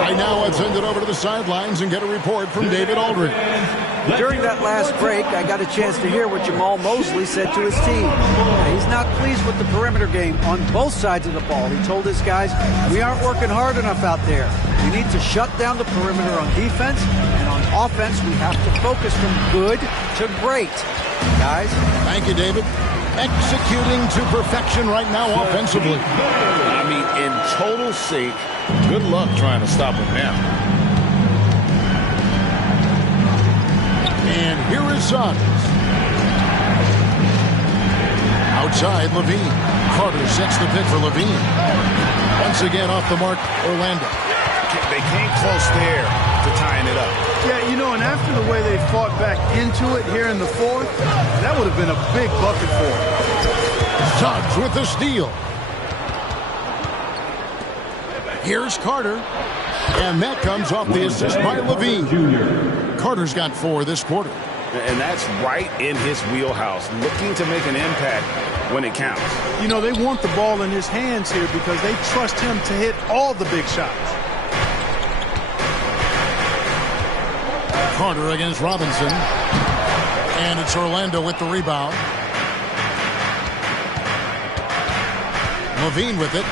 Right now, let's send it over to the sidelines and get a report from David Aldridge. During that last break, I got a chance to hear what Jamal Mosley said to his team. He's not pleased with the perimeter game on both sides of the ball. He told his guys, we aren't working hard enough out there. We need to shut down the perimeter on defense, and on offense, we have to focus from good to great. Guys? Thank you, David. Executing to perfection right now offensively. I mean, in total sync. Good luck trying to stop him now. And here is Suggs. Outside, Levine. Carter sets the pick for Levine. Once again off the mark, Orlando. They came close there to tying it up. Yeah, you know, and after the way they fought back into it here in the fourth, that would have been a big bucket for them. Suggs with the steal. Here's Carter. And that comes off the assist by Levine. Carter's got 4 this quarter. And that's right in his wheelhouse, looking to make an impact when it counts. You know, they want the ball in his hands here because they trust him to hit all the big shots. Carter against Robinson. And it's Orlando with the rebound. Levine with it.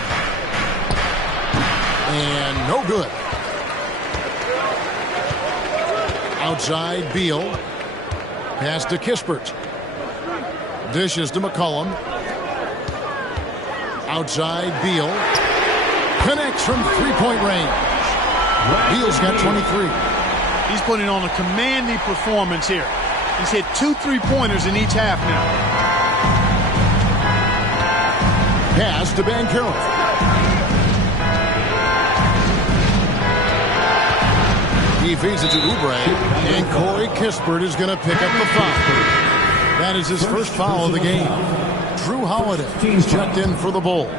And no good. Outside, Beal. Pass to Kispert. Dishes to McCollum. Outside, Beal. Connects from three-point range. Beal's got 23. He's putting on a commanding performance here. He's hit 2 3-pointers in each half now. Pass to Banchero. He feeds it to Oubre, and Corey Kispert is going to pick up the foul. That is his first foul of the game. Drew Holiday checked in for the Bulls.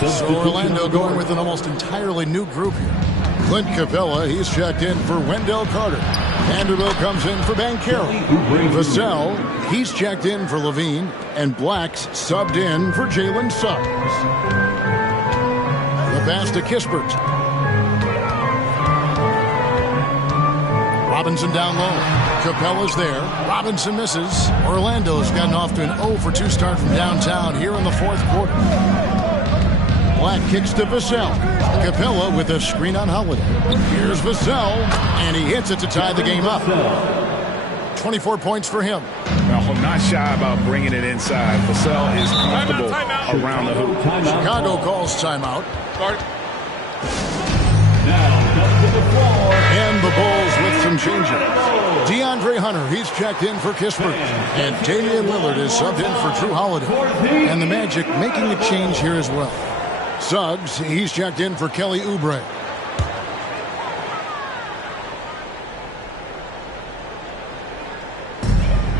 So Orlando going with an almost entirely new group here. Clint Capella, he's checked in for Wendell Carter. Vanderbilt comes in for Banchero. Vassell, he's checked in for Levine. And Black's subbed in for Jalen Suggs. The pass to Kispert. Robinson down low. Capella's there. Robinson misses. Orlando's gotten off to an 0-for-2 start from downtown here in the fourth quarter. Black kicks to Vassell. Capella with a screen on Holiday. Here's Vassell, and he hits it to tie the game up. 24 points for him. Well, not shy about bringing it inside. Vassell is comfortable around the hoop. Chicago calls timeout. And the Bulls with some changes. DeAndre Hunter, he's checked in for Kispert. And Damian Lillard is subbed in for Drew Holiday. And the Magic making a change here as well. Suggs, he's checked in for Kelly Oubre.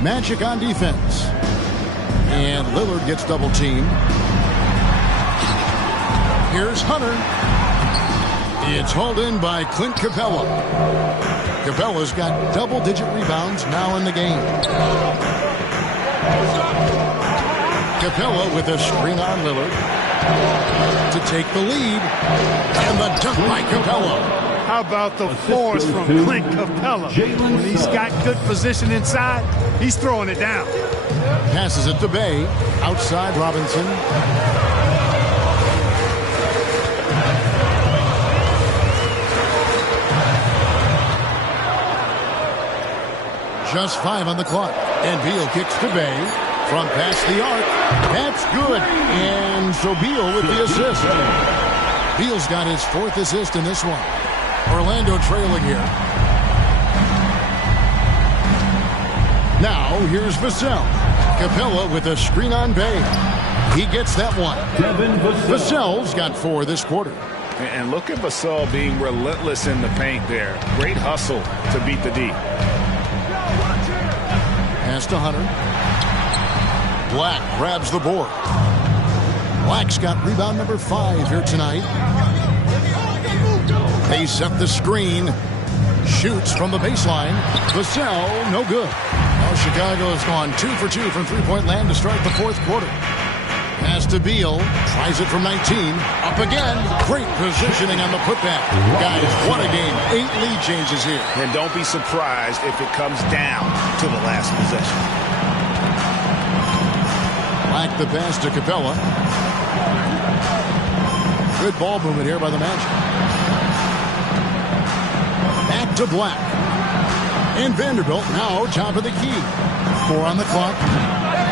Magic on defense. And Lillard gets double teamed. Here's Hunter. It's hauled in by Clint Capella. Capella's got double-digit rebounds now in the game. Capella with a screen on Lillard to take the lead. And the dunk by Capella. How about the force from Clint Capella? When he's got good position inside, he's throwing it down. Passes it to Bay. Outside Robinson. Just 5 on the clock. And Beal kicks to Bay. From past the arc. That's good. And so Beal with the assist. Beal's got his 4th assist in this one. Orlando trailing here. Now here's Vassell. Capella with a screen on Bay. He gets that one. Vassell's got 4 this quarter. And look at Vassell being relentless in the paint there. Great hustle to beat the D. Pass to Hunter. Black grabs the board. Black's got rebound number 5 here tonight. They set the screen. Shoots from the baseline. Vassell, no good. Now Chicago has gone 2 for 2 from three-point land to start the fourth quarter. Pass to Beal. Tries it from 19. Up again. Great positioning on the putback. Guys, what a game. 8 lead changes here. And don't be surprised if it comes down to the last possession. Black the pass to Capella. Good ball movement here by the Magic. Back to Black. And Vanderbilt now top of the key. 4 on the clock.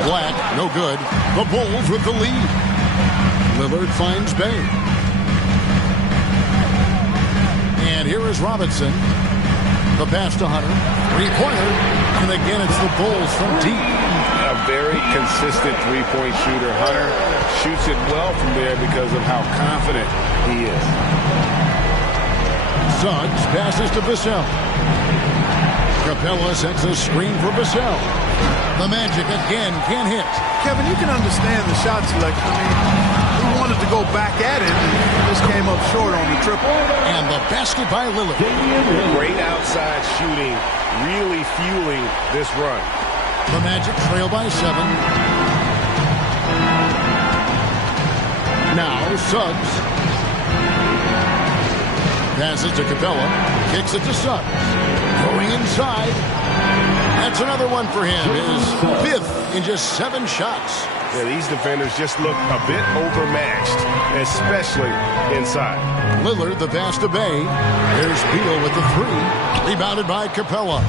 Black, no good. The Bulls with the lead. Lillard finds Bay. And here is Robinson. The pass to Hunter. 3-pointer. And again, it's the Bulls from deep. A very consistent three-point shooter. Hunter shoots it well from there because of how confident he is. Suggs passes to Vassell. Capella sets a screen for Vassell. The Magic again can't hit. Kevin, you can understand the shot selection. I mean, he wanted to go back at it, and just came up short on the triple. And the basket by Lillard. Great outside shooting, really fueling this run. The Magic trail by 7. Now Suggs. Passes to Capella. Kicks it to Suggs. Going inside. That's another one for him. His 5th in just 7 shots. Yeah, these defenders just look a bit overmatched, especially inside. Lillard, the pass to Bay. There's Beal with the 3. Rebounded by Capella.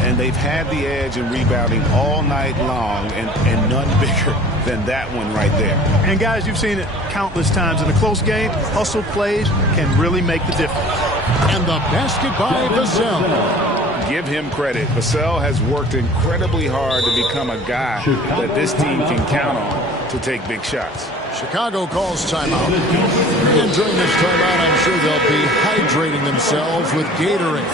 And they've had the edge in rebounding all night long, and none bigger than that one right there. And guys, you've seen it countless times in a close game. Hustle plays can really make the difference. And the basket by Vassell. Give him credit. Vassell has worked incredibly hard to become a guy that this team can count on to take big shots. Chicago calls timeout. And during this timeout, I'm sure they'll be hydrating themselves with Gatorade.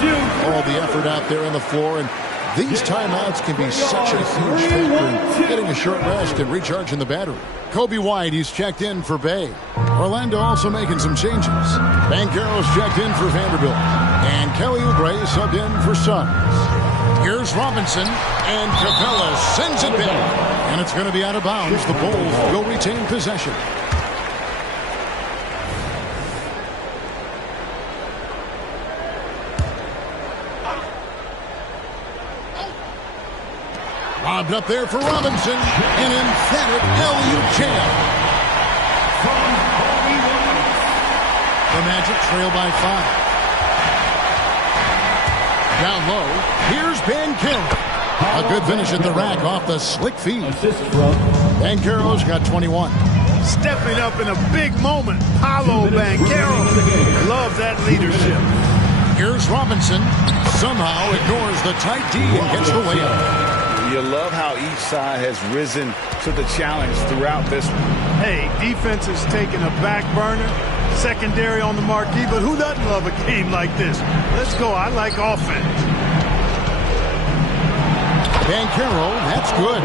All the effort out there on the floor. And these timeouts can be such a huge factor in getting a short rest and recharging the battery. Kobe White, he's checked in for Bay. Orlando also making some changes. Banchero's checked in for Vanderbilt. And Kelly Oubre subbed in for Suns. Here's Robinson, and Capella sends it back. And it's going to be out of bounds. The Bulls will retain possession. Lobbed up there for Robinson. An emphatic alley-oop jam. The Magic trail by 5. Down low, here's Banchero. A good finish at the rack off the slick feed. Banchero's got 21. Stepping up in a big moment, Paolo Banchero. Love that leadership. Here's Robinson. Somehow ignores the tight D and gets the layup. You love how each side has risen to the challenge throughout this one. Hey, defense is taking a back burner. Secondary on the marquee, but who doesn't love a game like this? Let's go. I like offense. Banchero, that's good.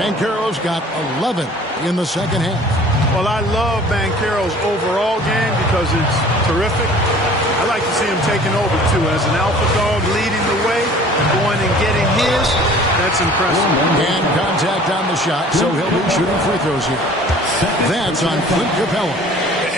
Banchero's got 11 in the second half. Well, I love Banchero's overall game because it's terrific. I like to see him taking over, too, as an alpha dog leading the way, going and getting his. That's impressive. And contact on the shot, so he'll be shooting free throws here. That's on Clint Capella.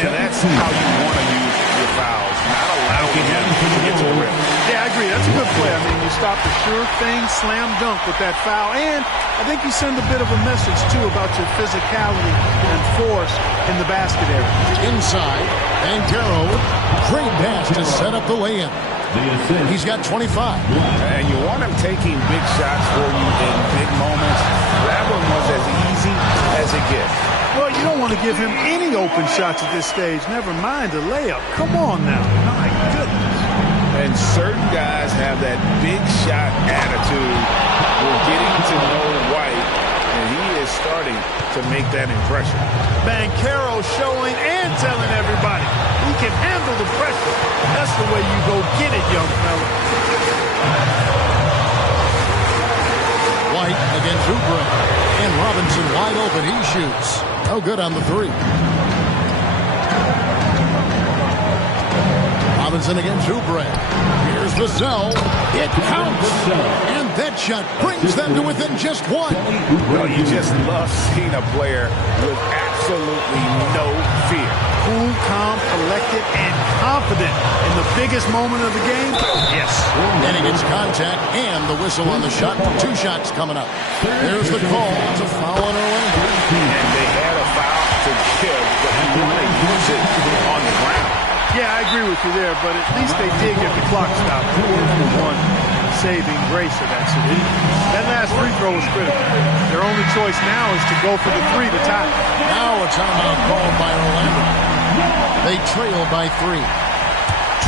And that's how you want to use your fouls, not allowing him to get to the rim. Yeah, I agree. That's a good play. I mean, you stop the sure thing, slam dunk with that foul. And I think you send a bit of a message, too, about your physicality and force in the basket area. Inside, Banchero, great pass to set up the lay-in. He's got 25. And you want him taking big shots for you in big moments. That one was as easy as it gets. Well, you don't want to give him any open shots at this stage. Never mind a layup. Come on now. My goodness. And certain guys have that big shot attitude. We're getting to know White, and he is starting to make that impression. Banchero showing and telling everybody he can handle the pressure. That's the way you go get it, young fella. White against Oubre. And Robinson wide open. He shoots. No good on the three. Robinson against Oubre. Here's Vassell. It counts. And that shot brings them to within just one. Well, you just love seeing a player with absolutely no fear. Cool, calm, collected, and confident in the biggest moment of the game. Yes. And he gets contact and the whistle on the shot. 2 shots coming up. There's the call. It's a foul on Orlando. And they had a foul to give, but you want to use it on the ground. Yeah, I agree with you there, but at least they did get the clock stopped. The one saving grace of that situation. That last free throw was critical. Their only choice now is to go for the 3 to tie. Now a timeout called by Orlando. They trail by 3.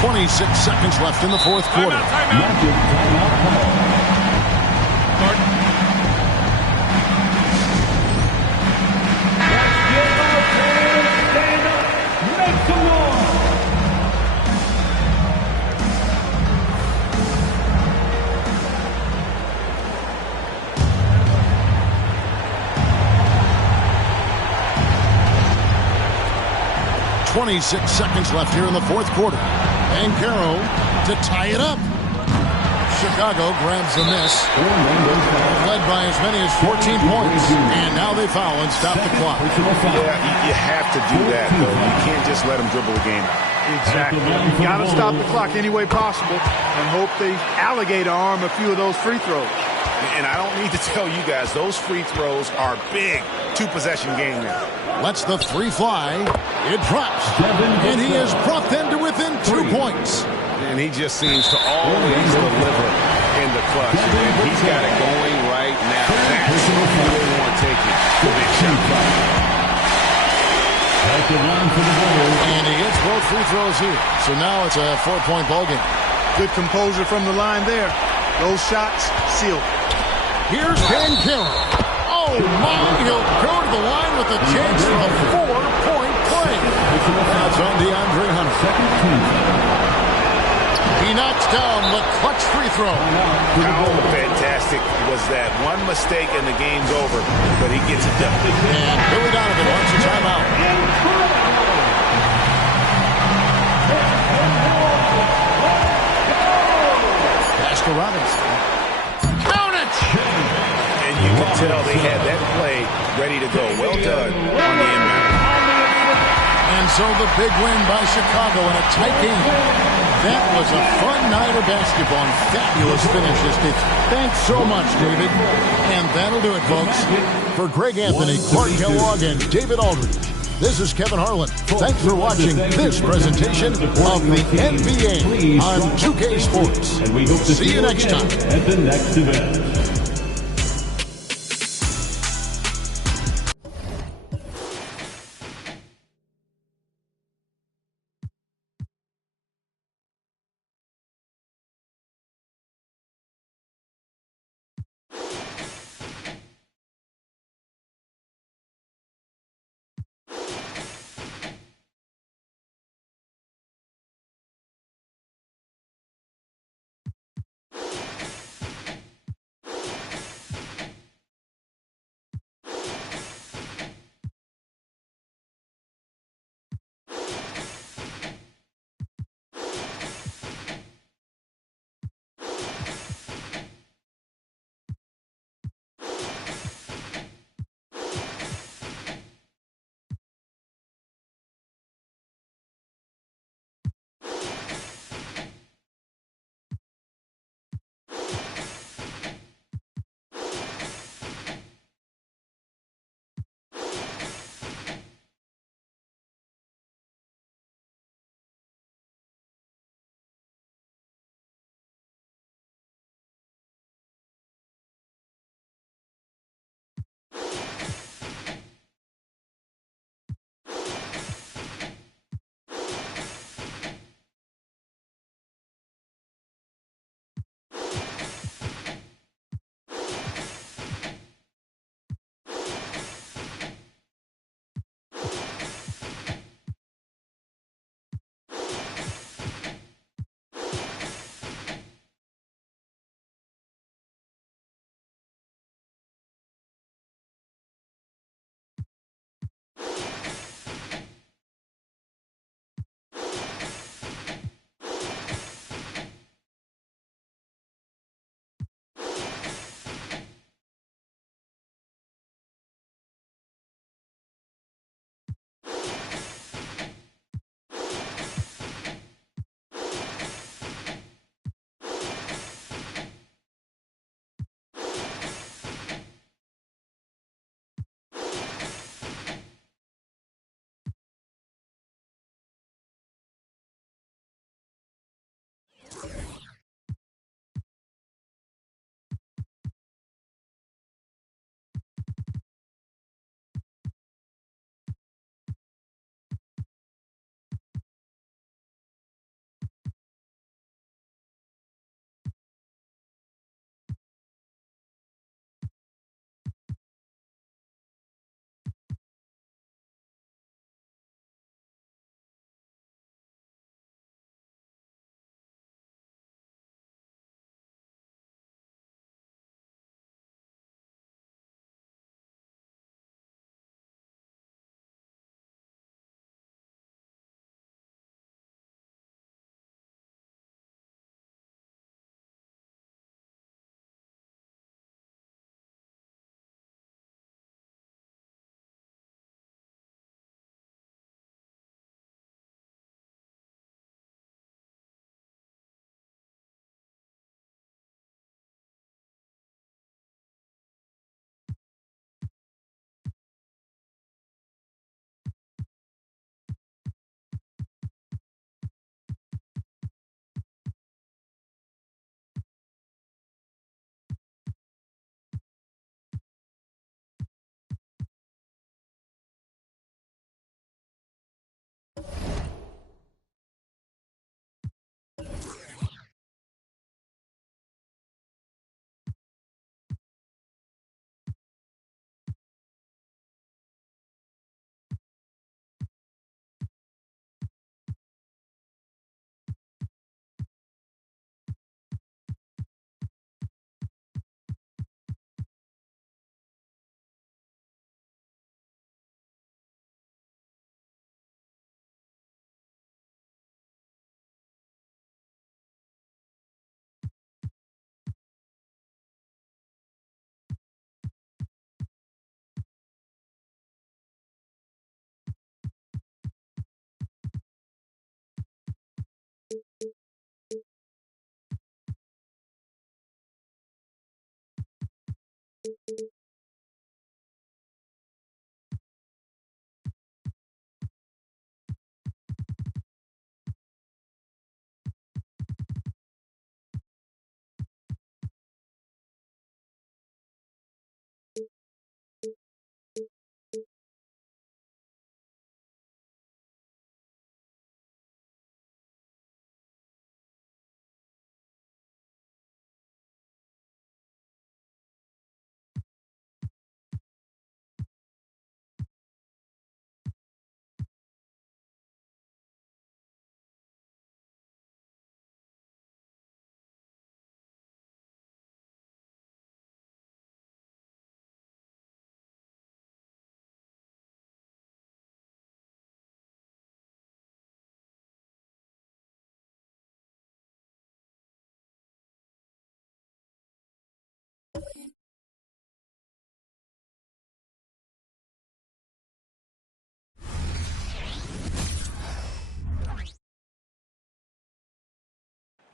26 seconds left in the fourth quarter. Timeout. .26 seconds left here in the fourth quarter. Banchero to tie it up. Chicago grabs the miss. Led by as many as 14 points. And now they foul and stop the clock. Yeah, you have to do that, though. You can't just let them dribble the game out. Exactly. You got to stop the clock any way possible and hope they alligator arm a few of those free throws. And I don't need to tell you guys, those free throws are big. 2-possession game now. Lets the 3 fly. It drops. And he has brought them to within 2 points. And he just seems to always deliver in the clutch. And he's got it going right now. That's who they want taking the big shot. And he gets both free throws here. So now it's a 4-point ball game. Good composure from the line there. Those shots sealed. Here's Banchero. Oh, my. He'll go to the line with a chance for a 4-point play. That's on DeAndre Hunter. He knocks down the clutch free throw. How fantastic was that? One mistake and the game's over, but he gets it done. And Billy Donovan wants a timeout. Pass to Robinson. Count it! And you can tell they had that play ready to go. Well done on the inbound. And so the big win by Chicago in a tight game. That was a fun night of basketball and fabulous finishes. Thanks so much, David. And that'll do it, folks. For Greg Anthony, Clark Kellogg, and David Aldridge, this is Kevin Harlan. Thanks for watching this presentation of the NBA on 2K Sports. And we hope to See you next time at the next event.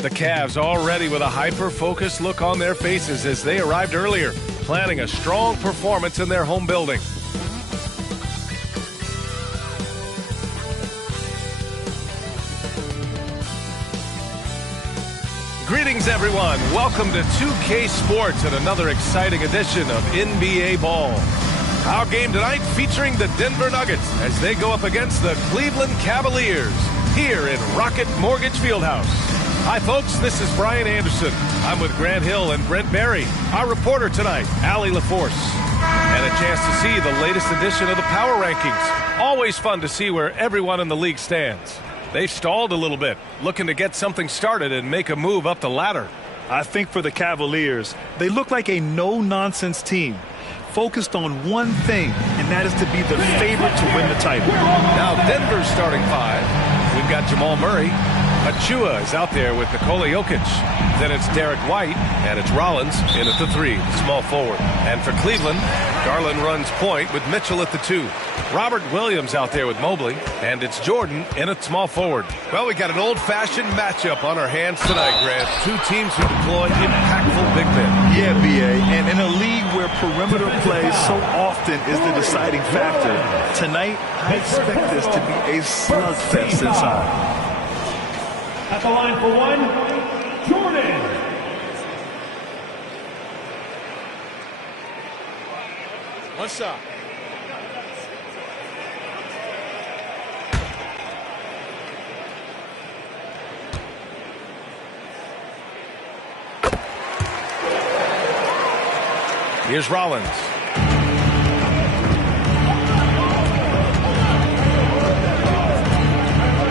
The Cavs already with a hyper-focused look on their faces as they arrived earlier, planning a strong performance in their home building. Greetings, everyone. Welcome to 2K Sports and another exciting edition of NBA Ball. Our game tonight featuring the Denver Nuggets as they go up against the Cleveland Cavaliers here in Rocket Mortgage Fieldhouse. Hi, folks. This is Brian Anderson. I'm with Grant Hill and Brent Barry. Our reporter tonight, Allie LaForce. And a chance to see the latest edition of the Power Rankings. Always fun to see where everyone in the league stands. They've stalled a little bit, looking to get something started and make a move up the ladder. I think for the Cavaliers, they look like a no-nonsense team, focused on one thing, and that is to be the favorite to win the title. Now Denver's starting five. We've got Jamal Murray. Achua is out there with Nikola Jokic. Then it's Derek White, and it's Rollins in at the 3, small forward. And for Cleveland, Garland runs point with Mitchell at the 2. Robert Williams out there with Mobley, and it's Jordan in at small forward. Well, we got an old-fashioned matchup on our hands tonight, Grant. Two teams who deploy impactful big men. Yeah, B.A., and in a league where perimeter play so often is the deciding factor, tonight I expect this to be a slugfest inside. At the line for one, Jordan. One shot. Here's Rollins.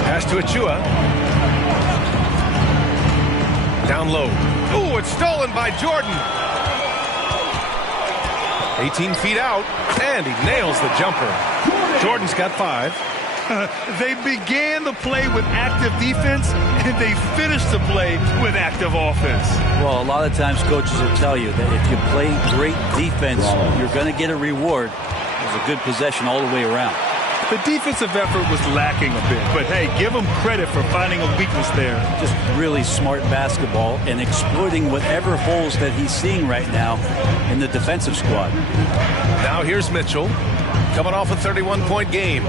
Pass to Achua. Down low. Ooh, it's stolen by Jordan. 18 feet out, and he nails the jumper. Jordan's got 5. They began the play with active defense, and they finished the play with active offense. Well, a lot of times coaches will tell you that if you play great defense, you're going to get a reward. It was a good possession all the way around. The defensive effort was lacking a bit, but hey, give him credit for finding a weakness there. Just really smart basketball and exploiting whatever holes that he's seeing right now in the defensive squad. Now here's Mitchell, coming off a 31-point game.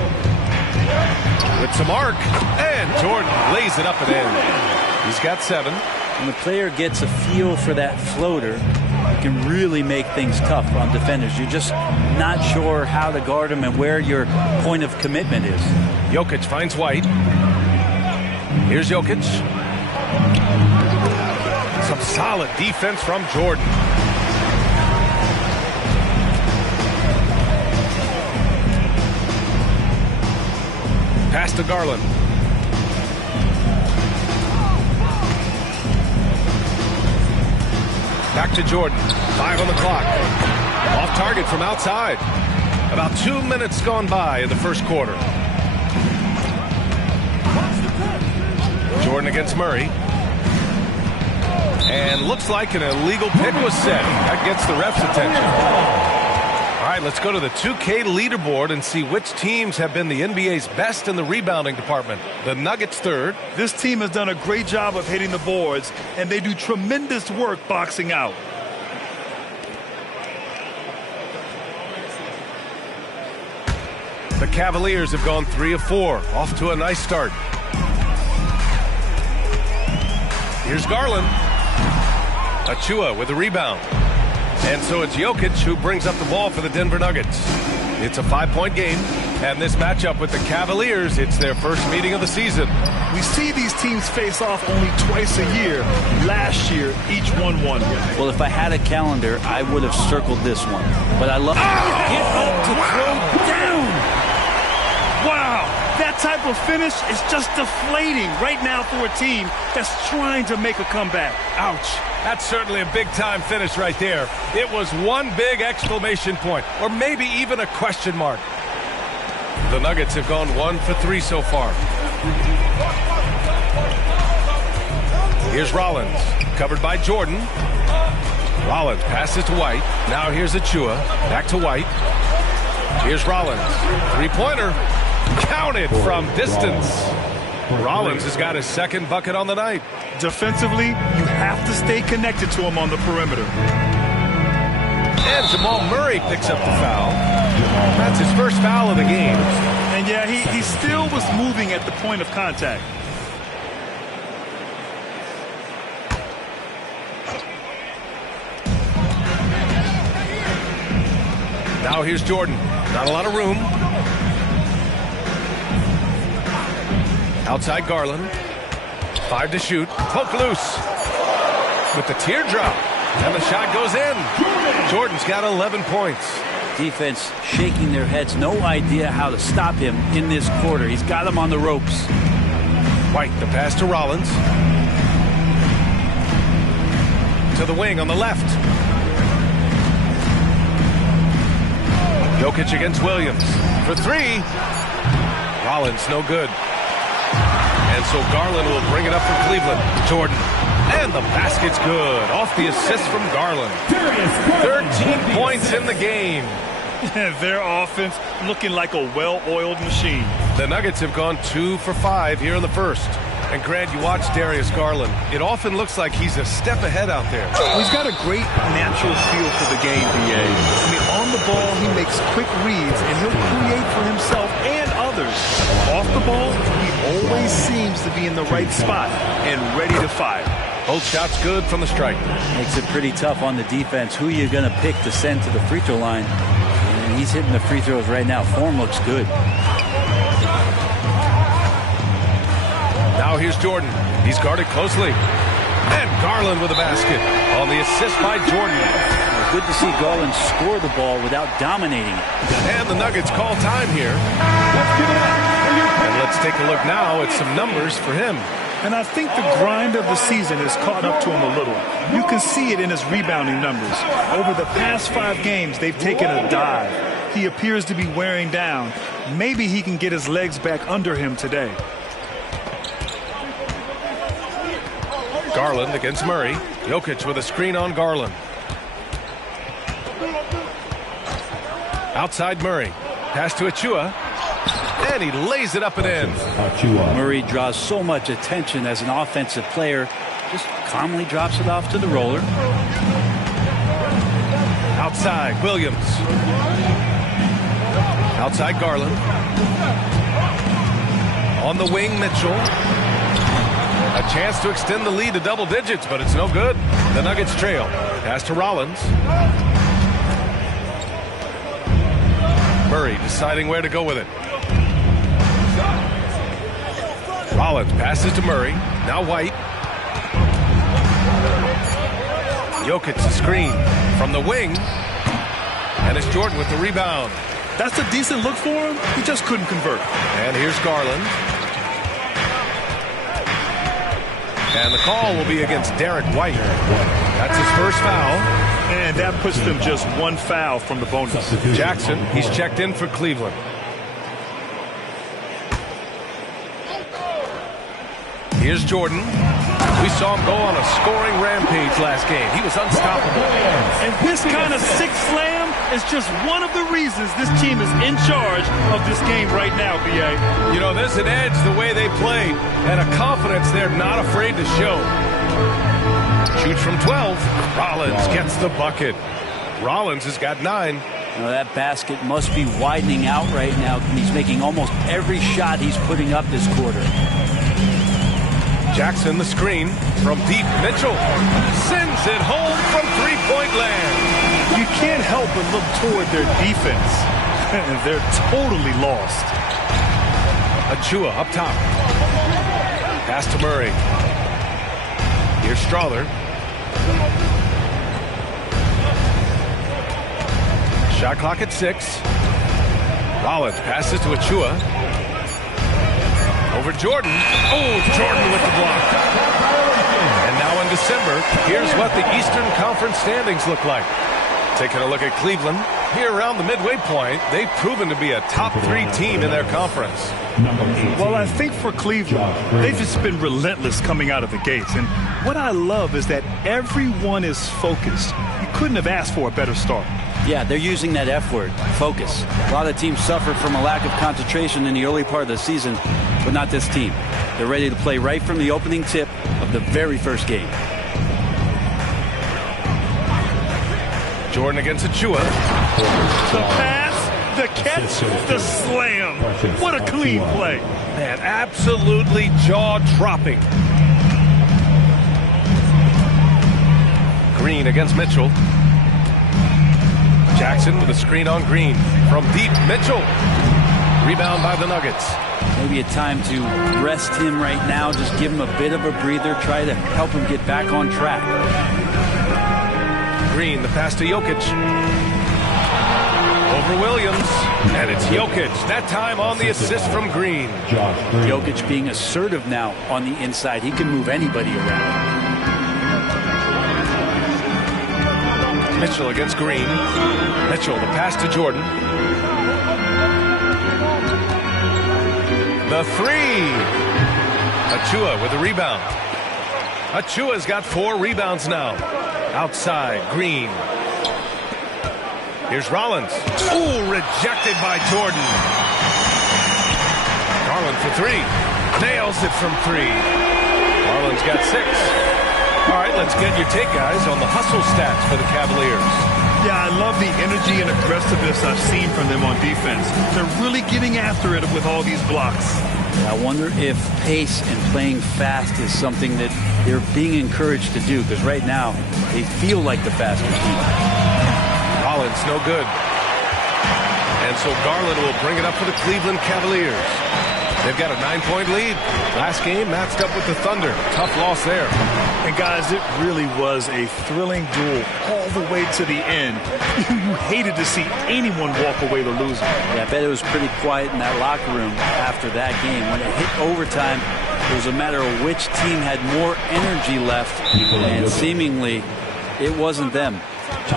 With some arc, and Jordan lays it up and in. He's got 7. When the player gets a feel for that floater, it can really make things tough on defenders. You're just not sure how to guard him and where your point of commitment is. Jokic finds White. Here's Jokic. Some solid defense from Jordan. Pass to Garland. Back to Jordan. 5 on the clock. Off target from outside. About 2 minutes gone by in the first quarter. Jordan against Murray. And looks like an illegal pick was set. That gets the ref's attention. All right, let's go to the 2K leaderboard and see which teams have been the NBA's best in the rebounding department. The Nuggets 3rd. This team has done a great job of hitting the boards, and they do tremendous work boxing out. The Cavaliers have gone 3 of 4, off to a nice start. Here's Garland. Achua with a rebound. And so it's Jokic who brings up the ball for the Denver Nuggets. It's a 5-point game, and this matchup with the Cavaliers, it's their first meeting of the season. We see these teams face off only twice a year. Last year, each won one. Well, if I had a calendar, I would have circled this one. But I love get up to throw down. Wow, that type of finish is just deflating right now for a team that's trying to make a comeback. Ouch. That's certainly a big-time finish right there. It was one big exclamation point, or maybe even a question mark. The Nuggets have gone 1 for 3 so far. Here's Rollins, covered by Jordan. Rollins passes to White. Now here's Achua, back to White. Here's Rollins, 3-pointer, counted from distance. Rollins has got his second bucket on the night. Defensively, you have to stay connected to him on the perimeter. And Jamal Murray picks up the foul. That's his first foul of the game. And yeah, he still was moving at the point of contact. Now here's Jordan. Not a lot of room. Outside Garland. 5 to shoot. Poke loose. With the teardrop. And the shot goes in. Jordan's got 11 points. Defense shaking their heads. No idea how to stop him in this quarter. He's got him on the ropes. White, the pass to Rollins. To the wing on the left. Jokic against Williams. For 3. Rollins, no good. And so Garland will bring it up for Cleveland. Jordan. And the basket's good. Off the assist from Garland. 13 points in the game. Their offense looking like a well-oiled machine. The Nuggets have gone 2 for 5 here in the first. And Grant, you watch Darius Garland. It often looks like he's a step ahead out there. Well, he's got a great natural feel for the game, B.A. I mean, on the ball, he makes quick reads, and he'll create for himself and others. Off the ball, he always seems to be in the right spot and ready to fire. Both shots good from the stripe. Makes it pretty tough on the defense. Who are you going to pick to send to the free throw line? And he's hitting the free throws right now. Form looks good. Now here's Jordan. He's guarded closely. And Garland with a basket on the assist by Jordan. Well, good to see Garland score the ball without dominating it. And the Nuggets call time here. And let's take a look now at some numbers for him. And I think the grind of the season has caught up to him a little. You can see it in his rebounding numbers. Over the past 5 games, they've taken a dive. He appears to be wearing down. Maybe he can get his legs back under him today. Garland against Murray. Jokic with a screen on Garland. Outside Murray. Pass to Achua. And he lays it up and in. Murray draws so much attention as an offensive player. Just calmly drops it off to the roller. Outside Williams. Outside Garland. On the wing, Mitchell. A chance to extend the lead to double digits, but it's no good. The Nuggets trail. Pass to Rollins. Murray deciding where to go with it. Rollins passes to Murray. Now White. Jokic the screen from the wing. And it's Jordan with the rebound. That's a decent look for him. He just couldn't convert. And here's Garland. And the call will be against Derek White. That's his first foul. And that puts them just 1 foul from the bonus. Jackson, he's checked in for Cleveland. Here's Jordan. We saw him go on a scoring rampage last game. He was unstoppable. And this kind of six slam is just one of the reasons this team is in charge of this game right now, B.A. You know, there's an edge the way they played and a confidence they're not afraid to show. Shoots from 12. Rollins gets the bucket. Rollins has got 9. Now that basket must be widening out right now. He's making almost every shot he's putting up this quarter. Jackson the screen from deep. Mitchell sends it home from three-point land. You can't help but look toward their defense. They're totally lost. Achua up top. Pass to Murray. Here's Strawther. Shot clock at 6. Rollins passes to Achua. Over Jordan. Oh, Jordan with the block. And now in December, here's what the Eastern Conference standings look like. Taking a look at Cleveland. Here around the midway point, they've proven to be a top 3 team in their conference. Well, I think for Cleveland, they've just been relentless coming out of the gates. And what I love is that everyone is focused. You couldn't have asked for a better start. Yeah, they're using that F word, focus. A lot of teams suffer from a lack of concentration in the early part of the season, but not this team. They're ready to play right from the opening tip of the very first game. Jordan against Achua. The pass, the catch, the slam. What a clean play. Man, absolutely jaw-dropping. Green against Mitchell. Jackson with a screen on Green. From deep, Mitchell. Rebound by the Nuggets. Maybe a time to rest him right now. Just give him a bit of a breather. Try to help him get back on track. Green, the pass to Jokic. Over Williams. And it's Jokic. That time on the assist from Green. Jokic being assertive now on the inside. He can move anybody around. Mitchell against Green. Mitchell, the pass to Jordan. The three. Achua with the rebound. Achua's got 4 rebounds now. Outside, Green. Here's Rollins. Ooh, rejected by Jordan. Garland for 3. Nails it from 3. Garland's got 6. All right, let's get your take, guys, on the hustle stats for the Cavaliers. Yeah, I love the energy and aggressiveness I've seen from them on defense. They're really getting after it with all these blocks. I wonder if pace and playing fast is something that they're being encouraged to do, because right now they feel like the faster team. Rollins, no good. And so Garland will bring it up for the Cleveland Cavaliers. They've got a 9-point lead. Last game matched up with the Thunder. Tough loss there. And guys, it really was a thrilling duel all the way to the end. You hated to see anyone walk away the loser. Yeah, I bet it was pretty quiet in that locker room after that game. When it hit overtime, it was a matter of which team had more energy left, and seemingly it wasn't them.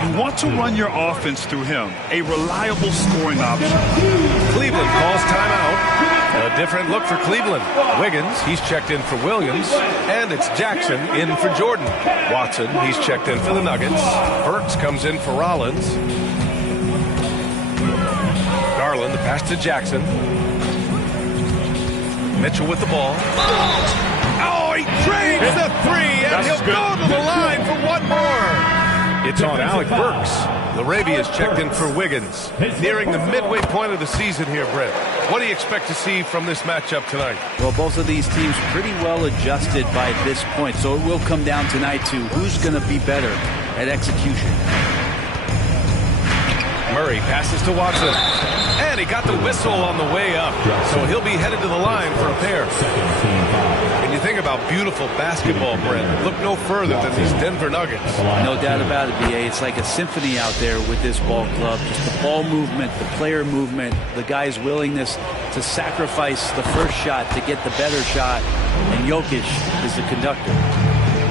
You want to run your offense through him, a reliable scoring option. Cleveland calls timeout. A different look for Cleveland. Wiggins, he's checked in for Williams. And it's Jackson in for Jordan. Watson, he's checked in for the Nuggets. Burks comes in for Rollins. Garland, the pass to Jackson. Mitchell with the ball. Oh, he drains the 3, and he'll go to the line for one more. It's on Alec Burks. Larabia's checked in for Wiggins. Nearing the midway point of the season here, Brett. What do you expect to see from this matchup tonight? Well, both of these teams pretty well adjusted by this point, so it will come down tonight to who's going to be better at execution. Murray passes to Watson. And he got the whistle on the way up. So he'll be headed to the line for a pair. And you think about beautiful basketball, Brent. Look no further than these Denver Nuggets. No doubt about it, B.A. It's like a symphony out there with this ball club. Just the ball movement, the player movement, the guy's willingness to sacrifice the first shot to get the better shot. And Jokic is the conductor.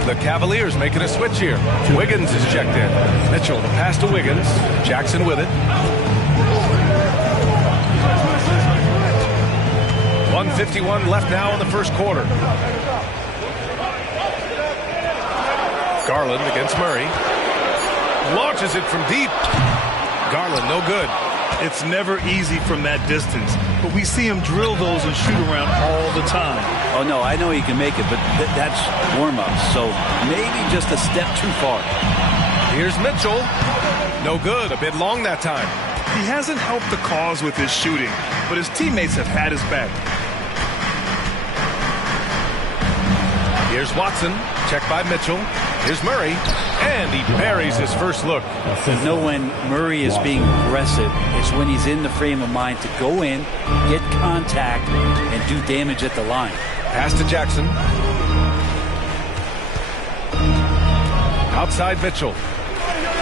The Cavaliers making a switch here. Wiggins is checked in. Mitchell, the pass to Wiggins. Jackson with it. 1:51 left now in the first quarter. Garland against Murray. Launches it from deep. Garland, no good. It's never easy from that distance, but we see him drill those and shoot around all the time. Oh, no, I know he can make it, but that's warm-up, so maybe just a step too far. Here's Mitchell. No good, a bit long that time. He hasn't helped the cause with his shooting, but his teammates have had his back. Here's Watson, checked by Mitchell. Here's Murray, and he buries his first look. You know when Murray is being aggressive, it's when he's in the frame of mind to go in, get contact, and do damage at the line. Pass to Jackson. Outside Mitchell.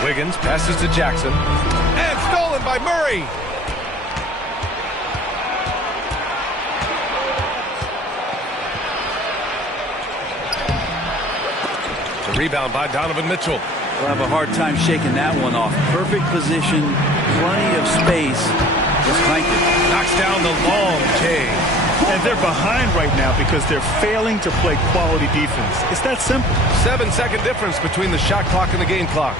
Wiggins passes to Jackson. And stolen by Murray. The rebound by Donovan Mitchell. We'll have a hard time shaking that one off. Perfect position, plenty of space. Just crank it. Knocks down the long K. And they're behind right now because they're failing to play quality defense. It's that simple. 7-second difference between the shot clock and the game clock.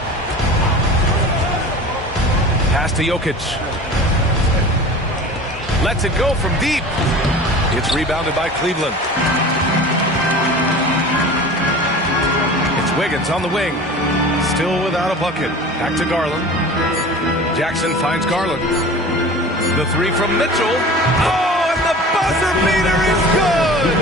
Pass to Jokic. Lets it go from deep. It's rebounded by Cleveland. It's Wiggins on the wing. Still without a bucket. Back to Garland. Jackson finds Garland. The three from Mitchell. Oh, and the buzzer beater is good!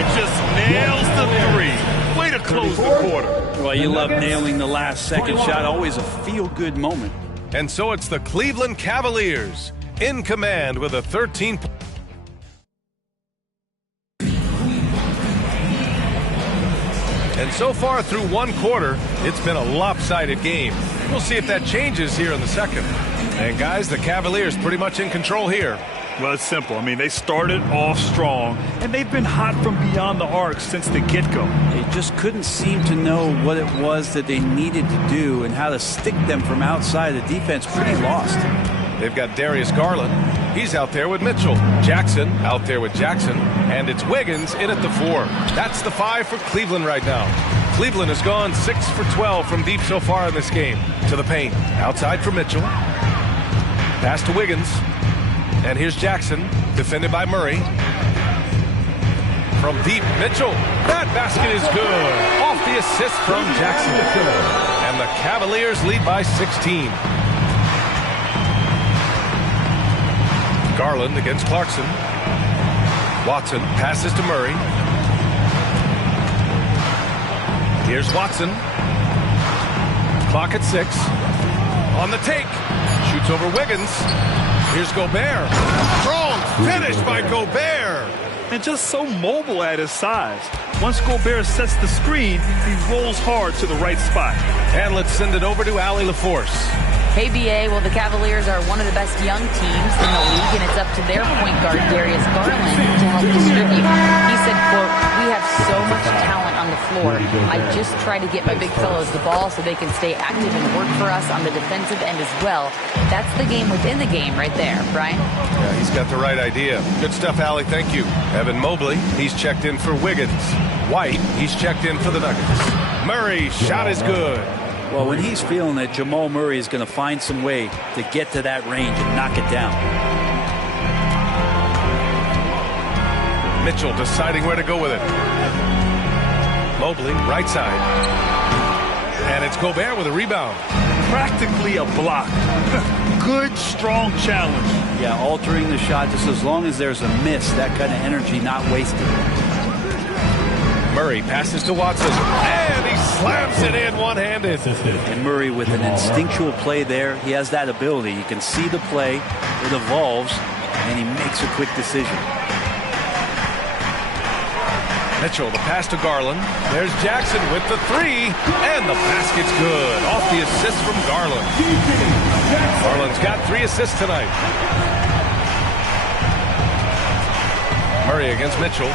It just nails the three. Way to close the quarter. Well, you love nailing the last second shot. Always a feel-good moment. And so it's the Cleveland Cavaliers in command with a 13. And so far through one quarter, it's been a lopsided game. We'll see if that changes here in the second. And guys, the Cavaliers pretty much in control here. Well, it's simple. I mean, they started off strong, and they've been hot from beyond the arc since the get-go. They just couldn't seem to know what it was that they needed to do and how to stick them from outside. The defense pretty lost. They've got Darius Garland. He's out there with Mitchell. Jackson out there with Jackson. And it's Wiggins in at the 4. That's the 5 for Cleveland right now. Cleveland has gone 6 for 12 from deep so far in this game. To the paint. Outside for Mitchell. Pass to Wiggins. And here's Jackson, defended by Murray. From deep, Mitchell. That basket is good. Off the assist from Jackson. And the Cavaliers lead by 16. Garland against Clarkson. Watson passes to Murray. Here's Watson. Clock at 6. On the take. Shoots over Wiggins. Here's Gobert. Strong finish by Gobert. And just so mobile at his size. Once Gobert sets the screen, he rolls hard to the right spot. And let's send it over to Allie LaForce. Hey, BA, well, the Cavaliers are one of the best young teams in the league, and it's up to their point guard, Darius Garland, to help distribute. He said, quote, "We have so much talent on the floor. I just try to get my big fellows the ball so they can stay active and work for us on the defensive end as well." That's the game within the game right there, Brian. Yeah, he's got the right idea. Good stuff, Allie. Thank you. Evan Mobley, he's checked in for Wiggins. White, he's checked in for the Nuggets. Murray, shot is good. Well, when he's feeling it, Jamal Murray is going to find some way to get to that range and knock it down. Mitchell deciding where to go with it. Mobley, right side. And it's Gobert with a rebound. Practically a block. Good, strong challenge. Yeah, altering the shot just as long as there's a miss, that kind of energy not wasted. Murray passes to Watson, and he slams it in one-handed. And Murray with an instinctual play there. He has that ability. You can see the play, it evolves, and he makes a quick decision. Mitchell, the pass to Garland. There's Jackson with the 3, and the basket's good. Off the assist from Garland. Garland's got 3 assists tonight. Murray against Mitchell.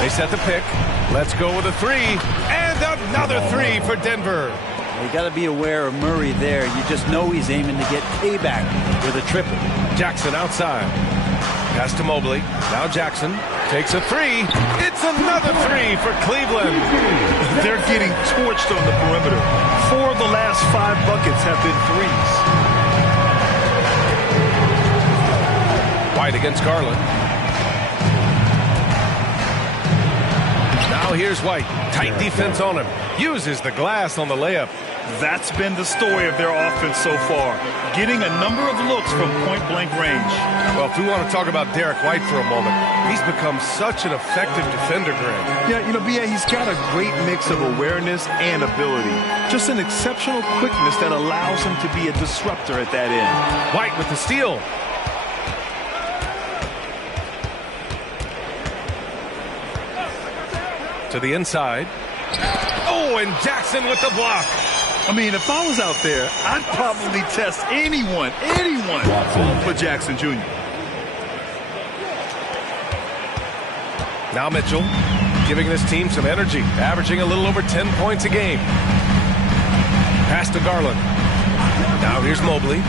They set the pick. Let's go with a 3. And another 3 for Denver. You got to be aware of Murray there. You just know he's aiming to get payback with a triple. Jackson outside. Pass to Mobley. Now Jackson takes a 3. It's another 3 for Cleveland. They're getting torched on the perimeter. 4 of the last 5 buckets have been threes. White against Garland. Now here's White. Tight defense on him. Uses the glass on the layup. That's been the story of their offense so far. Getting a number of looks from point-blank range. Well, if we want to talk about Derek White for a moment, he's become such an effective defender, Greg. Yeah, you know, B.A., he's got a great mix of awareness and ability. Just an exceptional quickness that allows him to be a disruptor at that end. White with the steal. To the inside. Oh, and Jackson with the block. I mean, if I was out there, I'd probably test anyone for Jackson Jr. Now Mitchell giving this team some energy, averaging a little over 10 points a game. Pass to Garland. Now here's Mobley.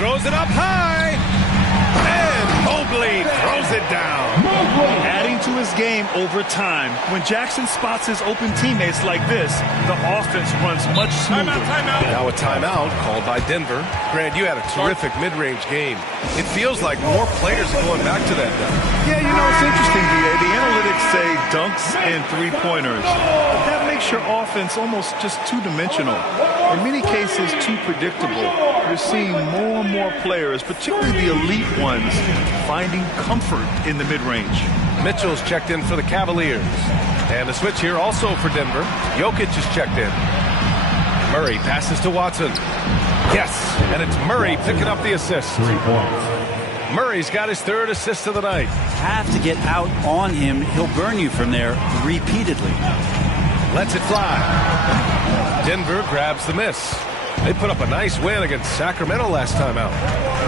Throws it up high. And Mobley throws it down. Adding to his game over time. When Jackson spots his open teammates like this, the offense runs much smoother. Now a timeout called by Denver. Grant, you had a terrific mid-range game. It feels like more players are going back to that now. Yeah, you know, it's interesting, D.A. The analytics say dunks and three-pointers. That makes your offense almost just two-dimensional. In many cases, too predictable. You're seeing more and more players, particularly the elite ones, finding comfort in the mid-range. Mitchell's checked in for the Cavaliers. And the switch here also for Denver. Jokic is checked in. Murray passes to Watson. Yes, and it's Murray picking up the assist. 3 points. Murray's got his third assist of the night. Have to get out on him. He'll burn you from there repeatedly. Lets it fly. Denver grabs the miss. They put up a nice win against Sacramento last time out.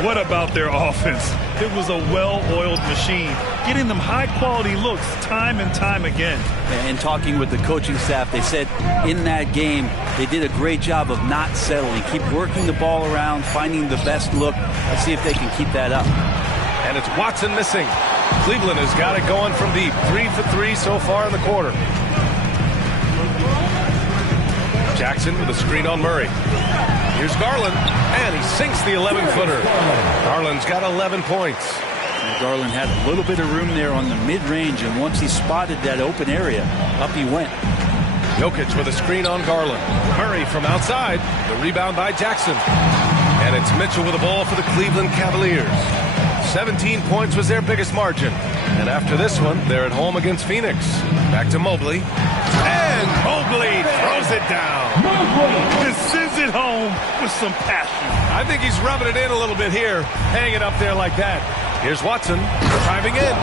What about their offense? It was a well-oiled machine, getting them high-quality looks time and time again. And talking with the coaching staff, they said in that game they did a great job of not settling. Keep working the ball around, finding the best look. Let's see if they can keep that up. And it's Watson missing. Cleveland has got it going from deep. 3 for 3 so far in the quarter. Jackson with a screen on Murray. Here's Garland, and he sinks the 11-footer. Garland's got 11 points. And Garland had a little bit of room there on the mid-range, and once he spotted that open area, up he went. Jokic with a screen on Garland. Murray from outside. The rebound by Jackson. And it's Mitchell with the ball for the Cleveland Cavaliers. 17 points was their biggest margin. And after this one, they're at home against Phoenix. Back to Mobley. And Mobley throws it down. This sends it home with some passion. I think he's rubbing it in a little bit here. Hang it up there like that. Here's Watson driving in.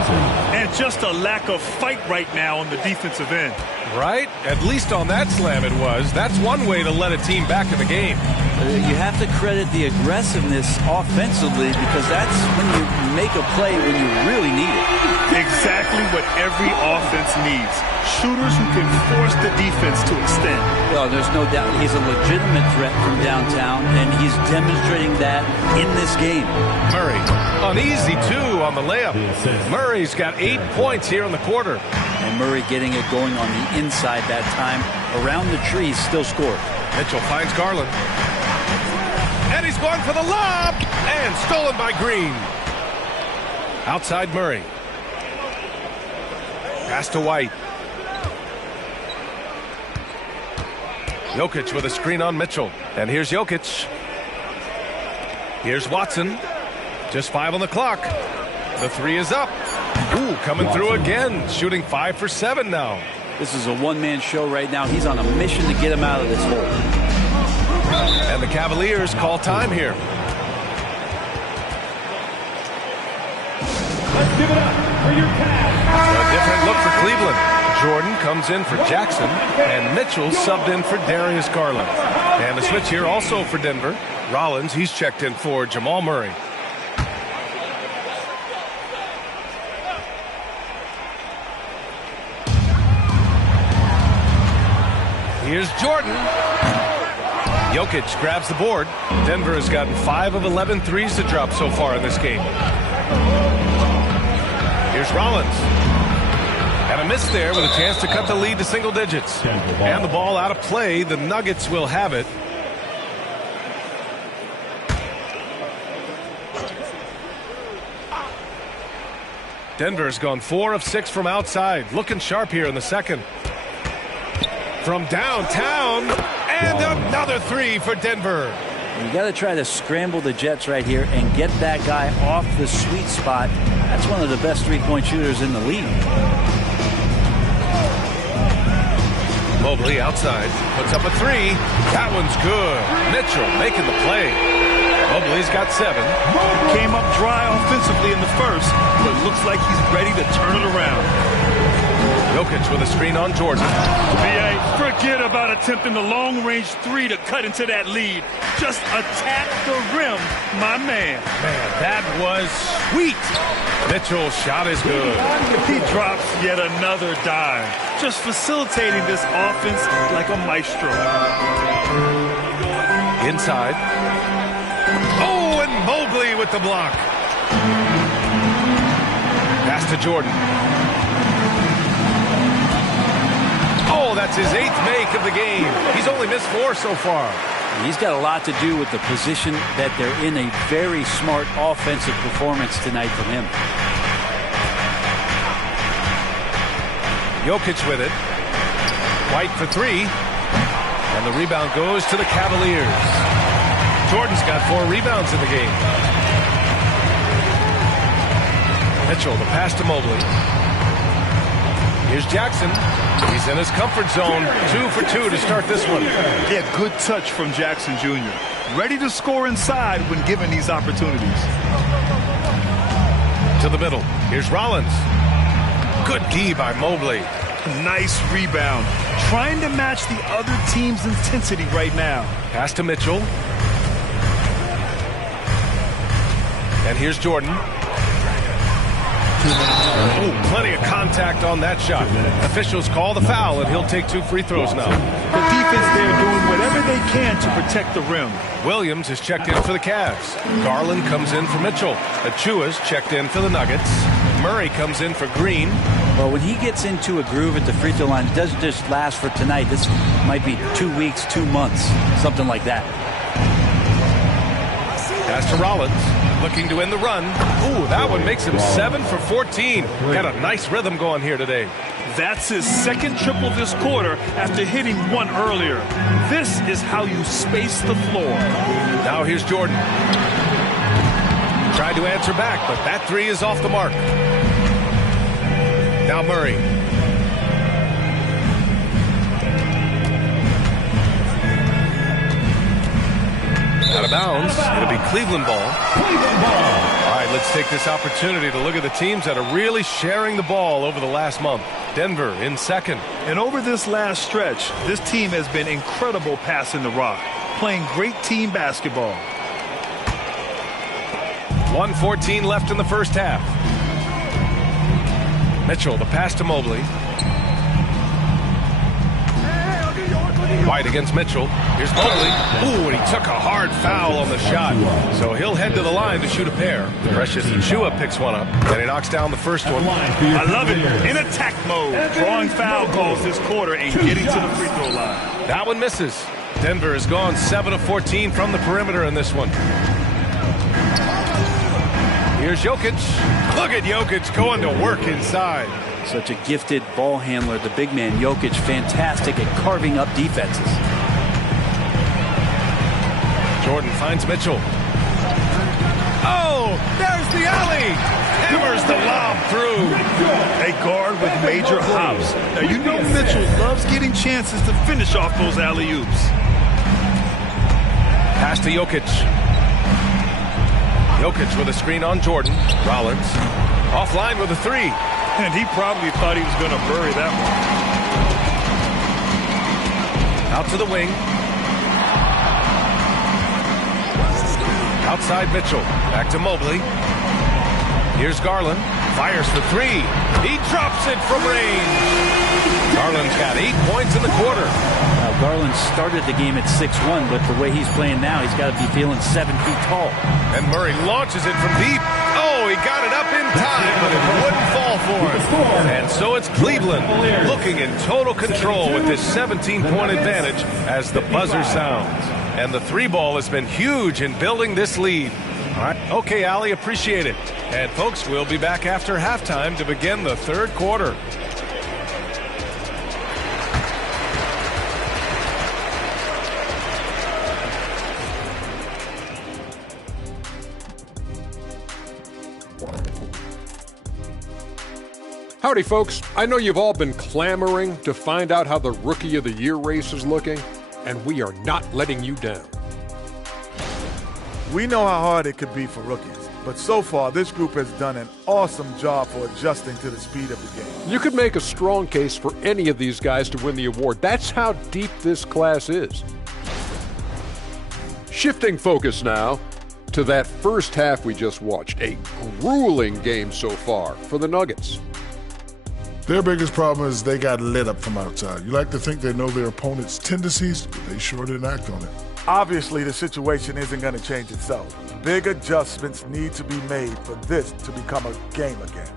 And just a lack of fight right now on the defensive end. Right? At least on that slam it was. That's one way to let a team back in the game. You have to credit the aggressiveness offensively, because that's when you make a play when you really need it. Exactly what every offense needs. Shooters who can force the defense to extend. Well, there's no doubt he's a legitimate threat from downtown, and he's demonstrating that in this game. Murray, an easy 2 on the layup. Murray's got 8 points here in the quarter. And Murray getting it going on the inside that time. Around the trees, still scored. Mitchell finds Garland. And he's going for the lob. And stolen by Green. Outside Murray. Pass to White. Jokic with a screen on Mitchell. And here's Jokic. Here's Watson. Just 5 on the clock. The 3 is up. Ooh, coming through again. Shooting 5 for 7 now. This is a one-man show right now. He's on a mission to get him out of this hole. And the Cavaliers call time here. Let's give it up for your pass. A different look for Cleveland. Jordan comes in for Jackson, and Mitchell subbed in for Darius Garland. And the switch here also for Denver. Rollins, he's checked in for Jamal Murray. Here's Jordan. Jokic grabs the board. Denver has gotten 5 of 11 threes to drop so far in this game. Here's Rollins. And a miss there with a chance to cut the lead to single digits. And the ball out of play. The Nuggets will have it. Denver's gone 4 of 6 from outside. Looking sharp here in the second. From downtown, and another 3 for Denver. You got to try to scramble the Jets right here and get that guy off the sweet spot. That's one of the best three-point shooters in the league. Mobley outside, puts up a 3. That one's good. Mitchell making the play. Mobley's got 7. Came up dry offensively in the first, but looks like he's ready to turn it around. Jokic with a screen on Jordan. B.A., forget about attempting the long-range 3 to cut into that lead. Just attack the rim, my man. Man, that was sweet. Mitchell's shot is good. He drops yet another dive. Just facilitating this offense like a maestro. Inside. Oh, and Mobley with the block. Pass to Jordan. Oh, that's his 8th make of the game. He's only missed 4 so far. He's got a lot to do with the position that they're in. A very smart offensive performance tonight from him. Jokic with it. White for 3. And the rebound goes to the Cavaliers. Jordan's got 4 rebounds in the game. Mitchell, the pass to Mobley. Here's Jackson. He's in his comfort zone. 2 for 2 to start this one. Yeah, good touch from Jackson Jr. Ready to score inside when given these opportunities. To the middle. Here's Rollins. Good D by Mobley. Nice rebound. Trying to match the other team's intensity right now. Pass to Mitchell. And here's Jordan. Oh, plenty of contact on that shot. Officials call the foul, and he'll take 2 free throws now. The defense there doing whatever they can to protect the rim. Williams is checked in for the Cavs. Garland comes in for Mitchell. Achua's checked in for the Nuggets. Murray comes in for Green. Well, when he gets into a groove at the free throw line, it doesn't just last for tonight. This might be 2 weeks, 2 months, something like that. Pass to Rollins. Looking to end the run. Ooh, that one makes him 7 for 14. Got a nice rhythm going here today. That's his 2nd triple this quarter after hitting 1 earlier. This is how you space the floor. Now here's Jordan. Tried to answer back, but that 3 is off the mark. Now Murray. Out of bounds. It'll be Cleveland ball. All right, let's take this opportunity to look at the teams that are really sharing the ball over the last month. Denver in 2nd. And over this last stretch, this team has been incredible passing the rock, playing great team basketball. 1:14 left in the first half. Mitchell, the pass to Mobley. White against Mitchell. Here's Mobley. Ooh, and he took a hard foul on the shot. So he'll head to the line to shoot a pair. Precious Achiuwa picks one up. Then he knocks down the first one. I love it. In attack mode. Drawing foul calls this quarter and getting to the free throw line. That one misses. Denver has gone 7 of 14 from the perimeter in this one. Here's Jokic. Look at Jokic going to work inside. Such a gifted ball handler, the big man Jokic, fantastic at carving up defenses. Jordan finds Mitchell. Oh, there's the alley. Hammers the lob through. A guard with major hops. Now, you know Mitchell loves getting chances to finish off those alley-oops. Pass to Jokic. Jokic with a screen on Jordan. Rollins offline with a 3. And he probably thought he was going to bury that one. Out to the wing. Outside Mitchell. Back to Mobley. Here's Garland. Fires for 3. He drops it from range. Garland's got 8 points in the quarter. Now, Garland started the game at 6'1", but the way he's playing now, he's got to be feeling 7 feet tall. And Murray launches it from deep. Oh, he got it up in time, but it wouldn't fall for him. And so it's Cleveland looking in total control with this 17-point advantage as the buzzer sounds. And the 3 ball has been huge in building this lead. All right. Okay, Allie, appreciate it. And folks, we'll be back after halftime to begin the 3rd quarter. Howdy, folks. I know you've all been clamoring to find out how the Rookie of the Year race is looking, and we are not letting you down. We know how hard it could be for rookies, but so far this group has done an awesome job for adjusting to the speed of the game. You could make a strong case for any of these guys to win the award. That's how deep this class is. Shifting focus now to that first half we just watched. A grueling game so far for the Nuggets. Their biggest problem is they got lit up from outside. You like to think they know their opponent's tendencies, but they sure didn't act on it. Obviously, the situation isn't going to change itself. Big adjustments need to be made for this to become a game again.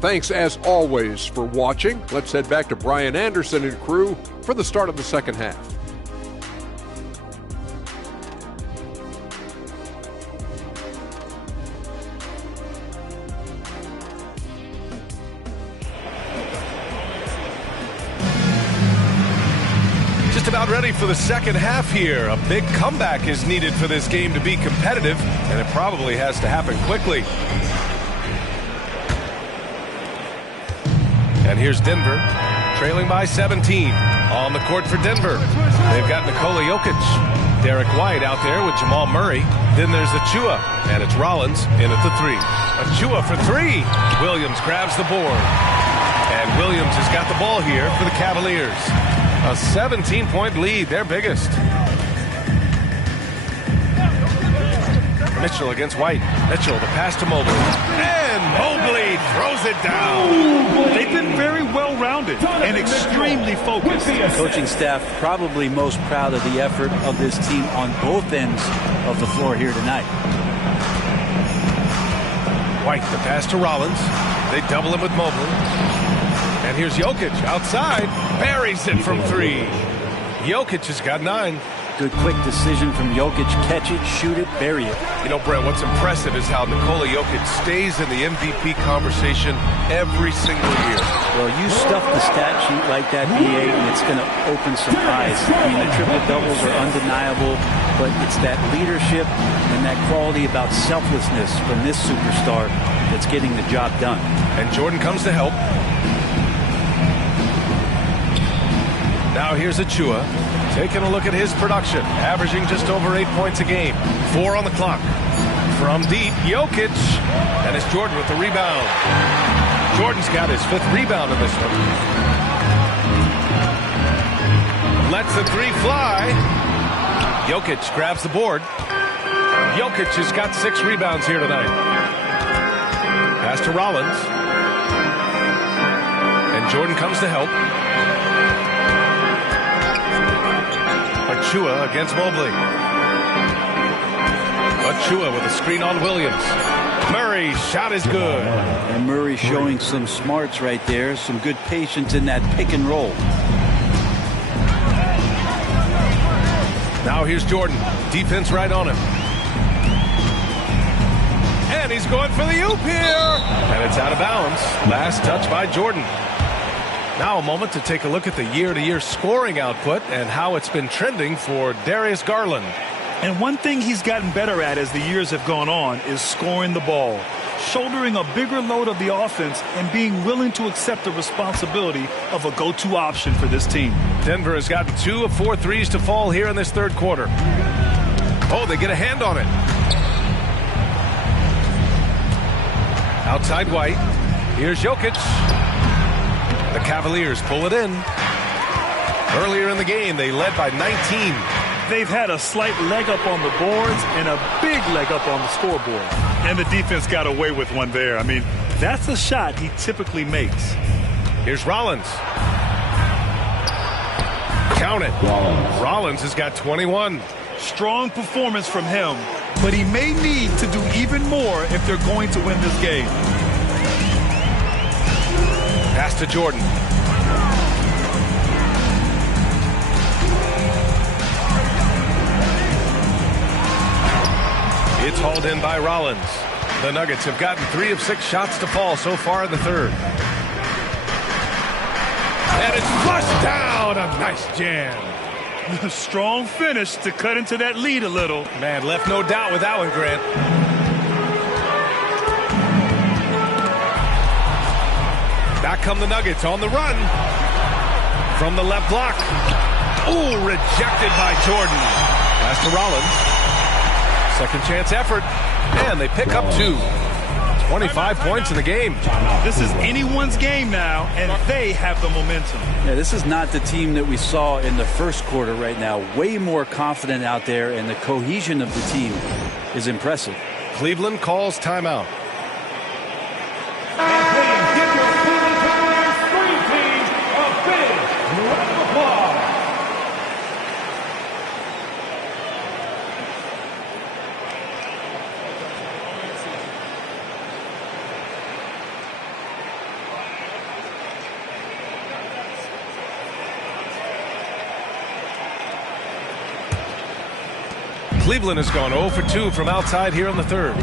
Thanks as always for watching. Let's head back to Brian Anderson and crew for the start of the second half. Just about ready for the second half here. A big comeback is needed for this game to be competitive, and it probably has to happen quickly. And here's Denver, trailing by 17. On the court for Denver. They've got Nikola Jokic, Derek White out there with Jamal Murray. Then there's Achua, and it's Rollins in at the three. Achua for three. Williams grabs the board. And Williams has got the ball here for the Cavaliers. A 17-point lead, their biggest. Mitchell against White. Mitchell, the pass to Mobley. And Mobley throws it down. They've been very well-rounded and extremely focused. The coaching staff probably most proud of the effort of this team on both ends of the floor here tonight. White, the pass to Rollins. They double him with Mobley. And here's Jokic outside. Buries it from three. Jokic has got 9. Good quick decision from Jokic. Catch it, shoot it, bury it. You know, Brent, what's impressive is how Nikola Jokic stays in the MVP conversation every single year. Well, you stuff the stat sheet like that, BA, and it's going to open some eyes. I mean, the triple-doubles are undeniable, but it's that leadership and that quality about selflessness from this superstar that's getting the job done. And Jordan comes to help. Now here's Achua. Taking a look at his production, averaging just over 8 points a game. 4 on the clock. From deep, Jokic. And it's Jordan with the rebound. Jordan's got his 5th rebound in this one. Lets the three fly. Jokic grabs the board. Jokic has got 6 rebounds here tonight. Pass to Rollins. And Jordan comes to help. Achua against Mobley. Achua with a screen on Williams. Murray, shot is good. And Murray showing some smarts right there, some good patience in that pick and roll. Now here's Jordan. Defense right on him. And he's going for the oop here. And it's out of bounds. Last touch by Jordan. Now a moment to take a look at the year-to-year scoring output and how it's been trending for Darius Garland. And one thing he's gotten better at as the years have gone on is scoring the ball, shouldering a bigger load of the offense and being willing to accept the responsibility of a go-to option for this team. Denver has gotten 2 of 4 threes to fall here in this third quarter. Oh, they get a hand on it. Outside White. Here's Jokic. The Cavaliers pull it in. Earlier in the game, they led by 19. They've had a slight leg up on the boards and a big leg up on the scoreboard. And the defense got away with one there. I mean, that's a shot he typically makes. Here's Rollins. Count it. Rollins has got 21. Strong performance from him, but he may need to do even more if they're going to win this game. Pass to Jordan. It's hauled in by Rollins. The Nuggets have gotten 3 of 6 shots to fall so far in the third. And it's flushed down. A nice jam. A strong finish to cut into that lead a little. Man, left no doubt with that one, Grant. Back come the Nuggets on the run. From the left block. Ooh, rejected by Jordan. Pass to Rollins. Second chance effort. And they pick up 2. 25 points in the game. This is anyone's game now, and they have the momentum. Yeah, this is not the team that we saw in the first quarter right now. Way more confident out there, and the cohesion of the team is impressive. Cleveland calls timeout. Cleveland has gone 0 for 2 from outside here in the third.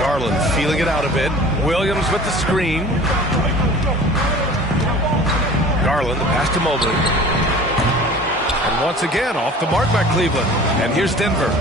Garland feeling it out a bit. Williams with the screen. Garland, the pass to Mobley. And once again, off the mark by Cleveland. And here's Denver.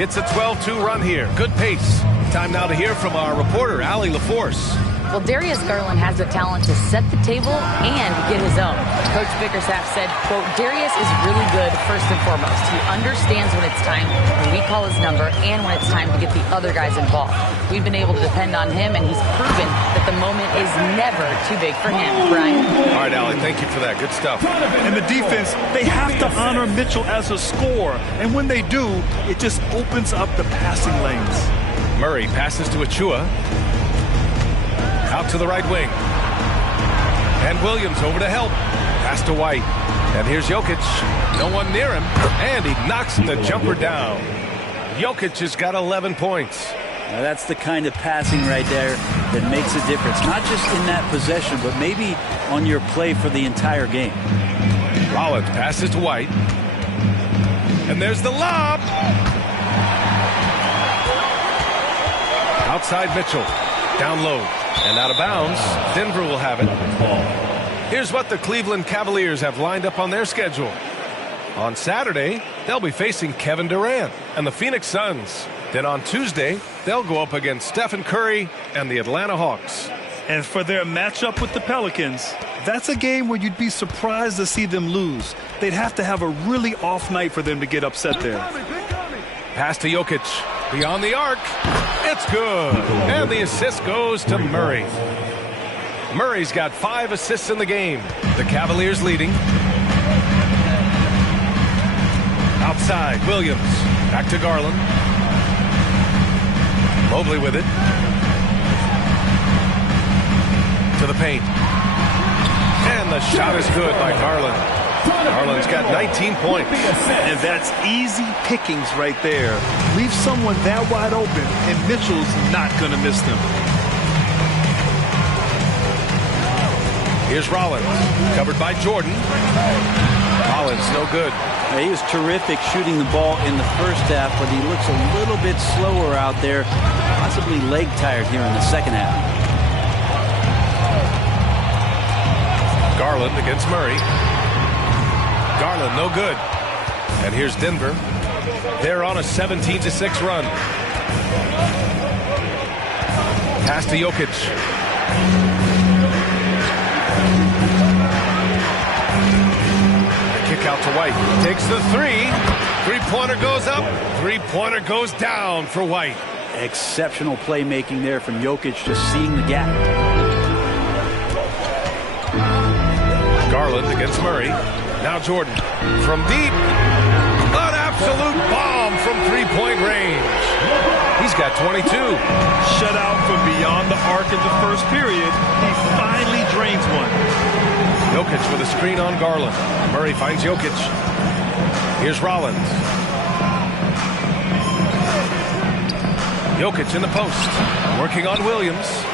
It's a 12-2 run here. Good pace. Time now to hear from our reporter, Allie LaForce. Well, Darius Garland has the talent to set the table and get his own. Coach Bickerstaff said, quote, Darius is really good first and foremost. He understands when it's time when we call his number and when it's time to get the other guys involved. We've been able to depend on him, and he's proven that the moment is never too big for him. Brian? All right, Allie, thank you for that. Good stuff. And the defense, they have to honor Mitchell as a scorer. And when they do, it just opens up the passing lanes. Murray passes to Achua. Out to the right wing. And Williams over to help. Pass to White. And here's Jokic. No one near him. And he knocks the jumper down. Jokic has got 11 points. Now that's the kind of passing right there that makes a difference. Not just in that possession, but maybe on your play for the entire game. Rollins passes to White. And there's the lob. Outside Mitchell. Down low. And out of bounds. Denver will have it. Here's what the Cleveland Cavaliers have lined up on their schedule. On Saturday, they'll be facing Kevin Durant and the Phoenix Suns. Then on Tuesday, they'll go up against Stephen Curry and the Atlanta Hawks. And for their matchup with the Pelicans, that's a game where you'd be surprised to see them lose. They'd have to have a really off night for them to get upset there. Pass to Jokic. Beyond the arc. It's good. And the assist goes to Murray. Murray's got 5 assists in the game. The Cavaliers leading. Outside, Williams. Back to Garland. Mobley with it. To the paint. And the shot is good by Garland. Garland's got 19 points. And that's easy pickings right there. Leave someone that wide open, and Mitchell's not going to miss them. Here's Rollins, covered by Jordan. Rollins, no good. He was terrific shooting the ball in the first half, but he looks a little bit slower out there, possibly leg tired here in the second half. Garland against Murray. Garland, no good. And here's Denver. They're on a 17-6 run. Pass to Jokic. The kick out to White. Takes the three. Three-pointer goes up. Three-pointer goes down for White. Exceptional playmaking there from Jokic, just seeing the gap. Garland against Murray. Now Jordan from deep. An absolute bomb from three-point range. He's got 22. Shut out from beyond the arc in the first period. He finally drains one. Jokic with a screen on Garland. Murray finds Jokic. Here's Rollins. Jokic in the post. Working on Williams.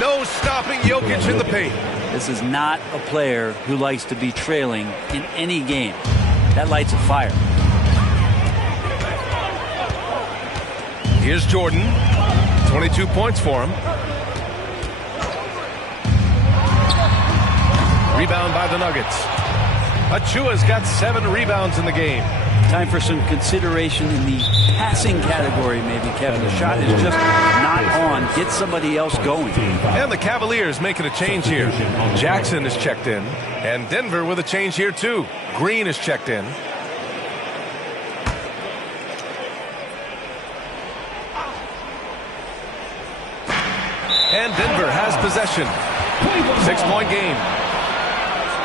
No stopping Jokic in the paint. This is not a player who likes to be trailing in any game. That lights a fire. Here's Jordan. 22 points for him. Rebound by the Nuggets. Achua's got 7 rebounds in the game. Time for some consideration in the passing category, maybe, Kevin. The shot is just not on. Get somebody else going. And the Cavaliers making a change here. Jackson is checked in. And Denver with a change here, too. Green is checked in. And Denver has possession. 6-point game.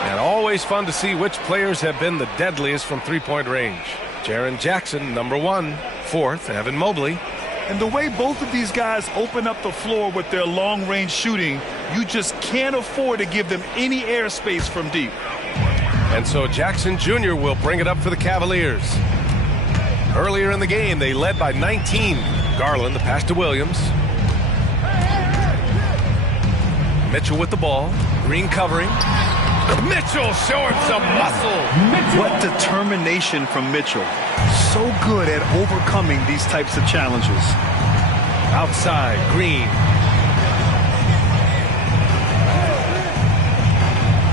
And always fun to see which players have been the deadliest from three-point range. Jaren Jackson, number 1. 4th, Evan Mobley. And the way both of these guys open up the floor with their long-range shooting, you just can't afford to give them any airspace from deep. And so Jackson Jr. will bring it up for the Cavaliers. Earlier in the game, they led by 19. Garland, the pass to Williams. Mitchell with the ball. Green covering. Mitchell showing some muscle. What determination from Mitchell. So good at overcoming these types of challenges. Outside, Green.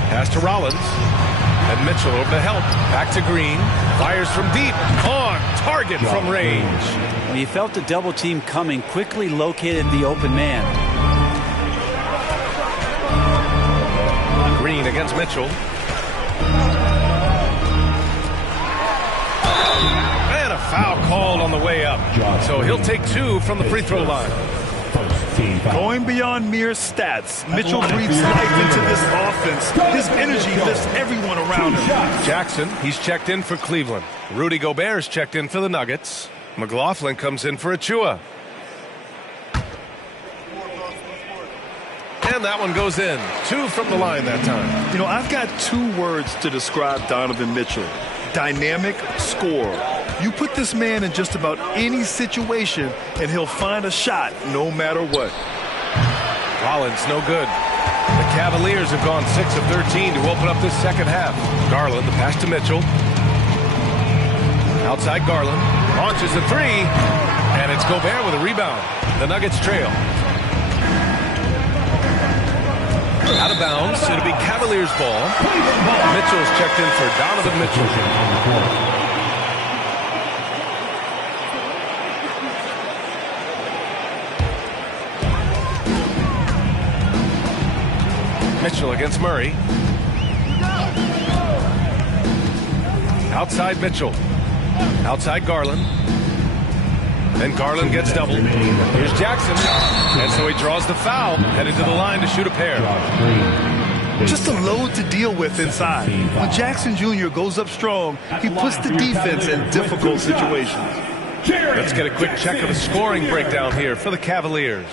Pass to Rollins. And Mitchell over to help. Back to Green. Fires from deep. On target from range. When he felt the double team coming, quickly located the open man. Green against Mitchell. And a foul called on the way up. So he'll take 2 from the free throw line. Going beyond mere stats, Mitchell breathes life into this offense. His energy lifts everyone around him. Jackson, he's checked in for Cleveland. Rudy Gobert's checked in for the Nuggets. McLaughlin comes in for Achua. And that one goes in. 2 from the line that time. You know, I've got 2 words to describe Donovan Mitchell. Dynamic scorer. You put this man in just about any situation, and he'll find a shot no matter what. Rollins, no good. The Cavaliers have gone 6 of 13 to open up this second half. Garland, the pass to Mitchell. Outside Garland. Launches a 3. And it's Gobert with a rebound. The Nuggets trail. Out of bounds. It'll be Cavaliers ball. Mitchell's checked in for Donovan Mitchell. Mitchell against Murray. Outside Mitchell. Outside Garland. Then Garland gets doubled. Here's Jackson. And so he draws the foul. Headed to the line to shoot a pair. Just a load to deal with inside. When Jackson Jr. goes up strong, he puts the defense in difficult situations. Let's get a quick check of the scoring breakdown here for the Cavaliers.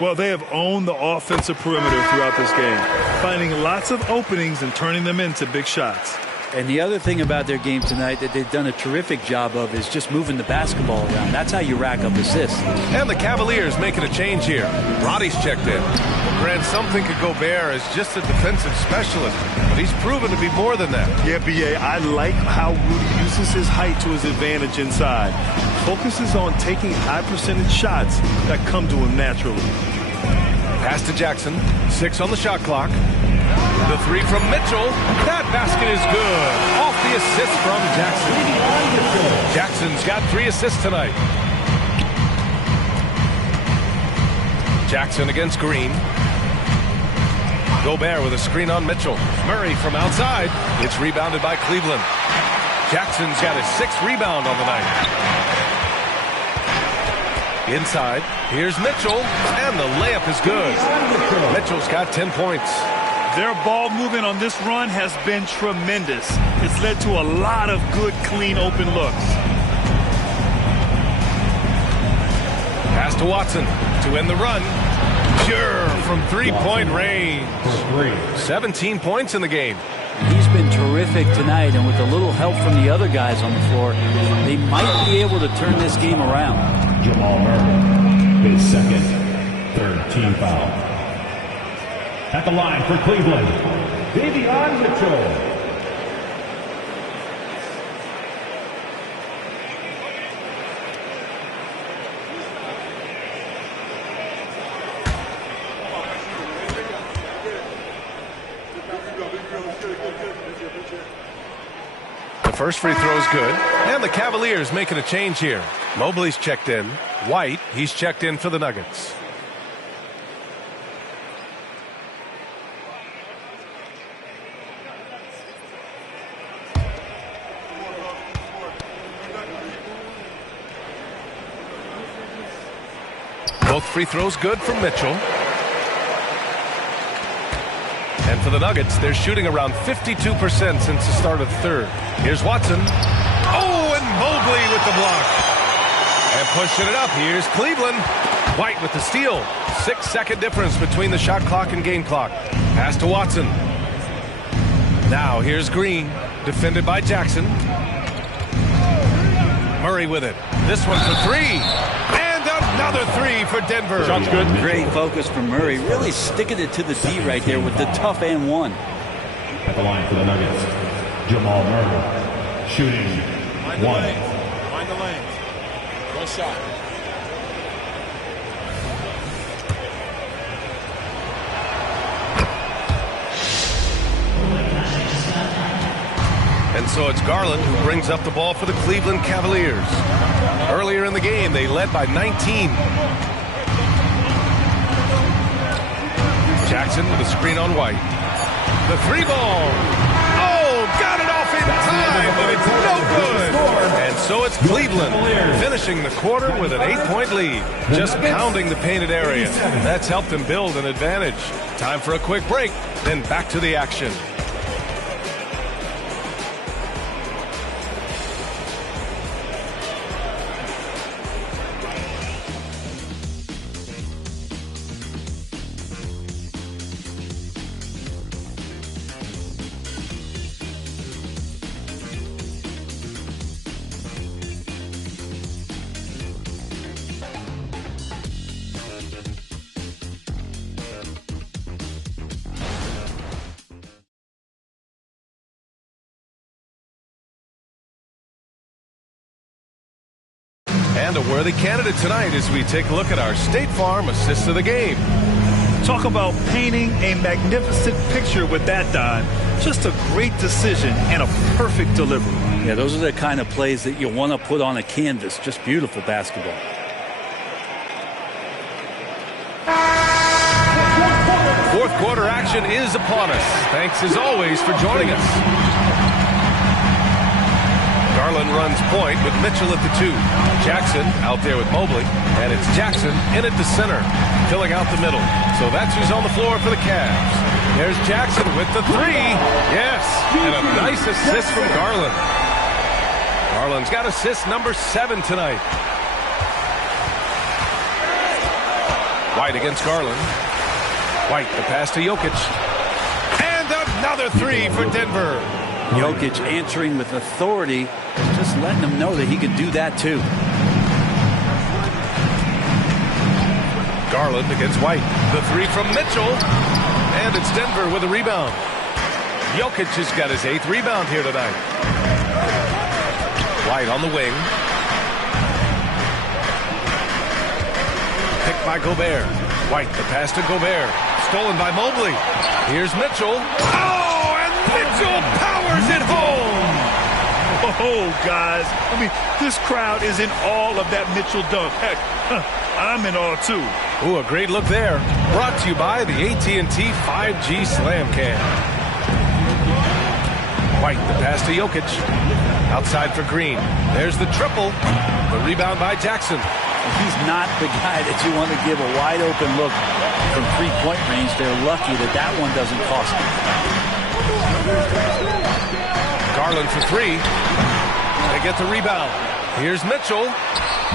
Well, they have owned the offensive perimeter throughout this game, finding lots of openings and turning them into big shots. And the other thing about their game tonight that they've done a terrific job of is just moving the basketball around. That's how you rack up assists. And the Cavaliers making a change here. Roddy's checked in. Grant, some think of Gobert as just a defensive specialist, but he's proven to be more than that. Yeah, B.A., I like how Rudy uses his height to his advantage inside. Focuses on taking high-percentage shots that come to him naturally. Pass to Jackson. 6 on the shot clock. The 3 from Mitchell. That basket is good. Off the assist from Jackson. Jackson's got 3 assists tonight. Jackson against Green. Gobert with a screen on Mitchell. Murray from outside. It's rebounded by Cleveland. Jackson's got his 6th rebound on the night. Inside, here's Mitchell, and the layup is good. Mitchell's got 10 points. Their ball movement on this run has been tremendous. It's led to a lot of good, clean, open looks. Pass to Watson to end the run. Sure, from three-point range. 17 points in the game. He's been terrific tonight, and with a little help from the other guys on the floor, they might be able to turn this game around. Jamal Murray, his second, 3rd team foul. At the line for Cleveland, Davion Mitchell. The first free throw is good, and the Cavaliers making a change here. Mobley's checked in. White, he's checked in for the Nuggets. Both free throws good from Mitchell. And for the Nuggets, they're shooting around 52% since the start of the third. Here's Watson. Oh, and Mobley with the block. And pushing it up, here's Cleveland. White with the steal. 6-second difference between the shot clock and game clock. Pass to Watson. Now here's Green, defended by Jackson. Murray with it. This one for 3. Another 3 for Denver. Shot's good. Great focus from Murray. Really sticking it to the D right there with the tough and one. At the line for the Nuggets, Jamal Murray, shooting one. Find the lane. One shot. And so it's Garland who brings up the ball for the Cleveland Cavaliers. Earlier in the game, they led by 19. Jackson with a screen on White. The three ball. Oh, got it off in time, but it's no good. And so it's Cleveland finishing the quarter with an 8-point lead. Just pounding the painted area. That's helped them build an advantage. Time for a quick break, then back to the action. And a worthy candidate tonight as we take a look at our State Farm assist of the game. Talk about painting a magnificent picture with that dive. Just a great decision and a perfect delivery. Yeah, those are the kind of plays that you want to put on a canvas. Just beautiful basketball. Fourth quarter action is upon us. Thanks as always for joining us. Garland runs point with Mitchell at the 2. Jackson out there with Mobley. And it's Jackson in at the center, filling out the middle. So that's who's on the floor for the Cavs. There's Jackson with the 3. Yes, and a nice assist from Garland. Garland's got assist number 7 tonight. White against Garland. White, the pass to Jokic. And another 3 for Denver. Jokic answering with authority, just letting him know that he could do that too. Garland against White. The 3 from Mitchell. And it's Denver with a rebound. Jokic has got his 8th rebound here tonight. White on the wing. Picked by Gobert. White, the pass to Gobert. Stolen by Mobley. Here's Mitchell. Oh, and Mitchell powers it home. Oh, guys. I mean, this crowd is in awe of that Mitchell dunk. Heck, I'm in awe, too. Ooh, a great look there. Brought to you by the AT&T 5G Slam Cam. White, the pass to Jokic. Outside for Green. There's the triple. The rebound by Jackson. He's not the guy that you want to give a wide open look from three-point range. They're lucky that that one doesn't cost them. Garland for 3. They get the rebound. Here's Mitchell.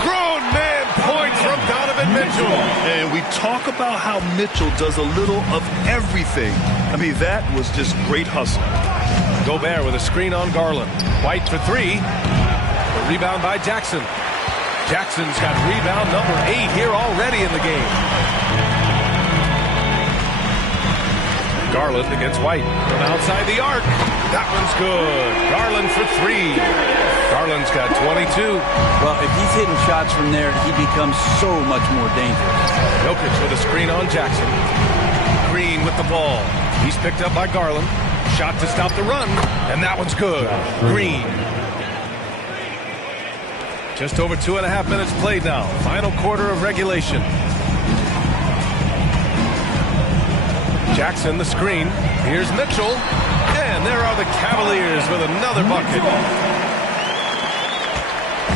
Grown man point from Donovan Mitchell. And we talk about how Mitchell does a little of everything. I mean, that was just great hustle. Gobert with a screen on Garland. White for 3. The rebound by Jackson. Jackson's got rebound number 8 here already in the game. Garland against White from outside the arc. That one's good. Garland for 3. Garland's got 22. Well, if he's hitting shots from there, he becomes so much more dangerous. Jokic with a screen on Jackson. Green with the ball. He's picked up by Garland. Shot to stop the run, and that one's good. Green. Just over 2.5 minutes played now. Final quarter of regulation. Jackson the screen. Here's Mitchell. And there are the Cavaliers with another bucket.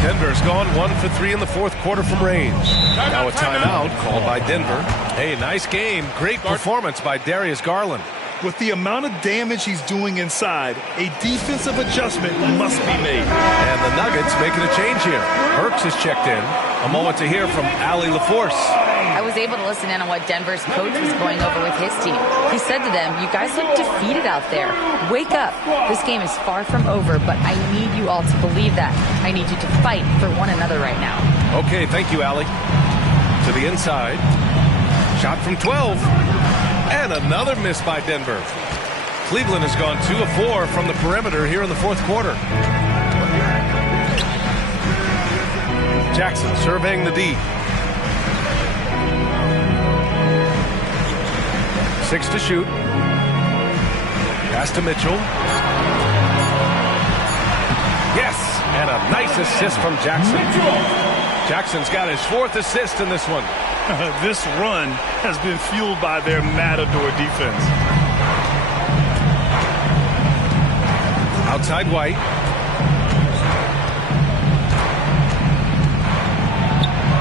Denver's gone 1 for 3 in the fourth quarter from range. Now a timeout called by Denver. Hey, nice game. Great performance by Darius Garland. With the amount of damage he's doing inside, a defensive adjustment must be made. And the Nuggets making a change here. Burks has checked in. A moment to hear from Allie LaForce. I was able to listen in on what Denver's coach was going over with his team. He said to them, you guys look defeated out there. Wake up. This game is far from over, but I need you all to believe that. I need you to fight for one another right now. Okay, thank you, Allie. To the inside. Shot from 12. And another miss by Denver. Cleveland has gone 2 of 4 from the perimeter here in the fourth quarter. Jackson surveying the D. 6 to shoot. Pass to Mitchell. Yes, and a nice assist from Jackson. Jackson's got his 4th assist in this one. This run has been fueled by their matador defense. Outside White.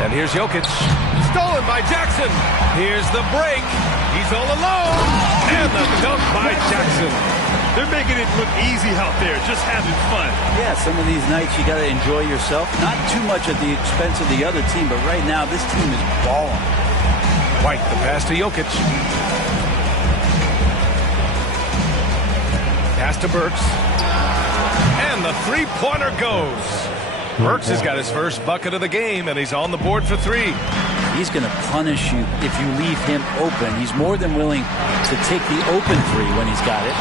And here's Jokic. Stolen by Jackson. Here's the break. He's all alone. And the dunk by Jackson. They're making it look easy out there, just having fun. Yeah, some of these nights you got to enjoy yourself. Not too much at the expense of the other team, but right now this team is balling. White, the pass to Jokic. Pass to Burks. And the three-pointer goes. Burks has got his first bucket of the game, and he's on the board for 3. He's going to punish you if you leave him open. He's more than willing to take the open 3 when he's got it.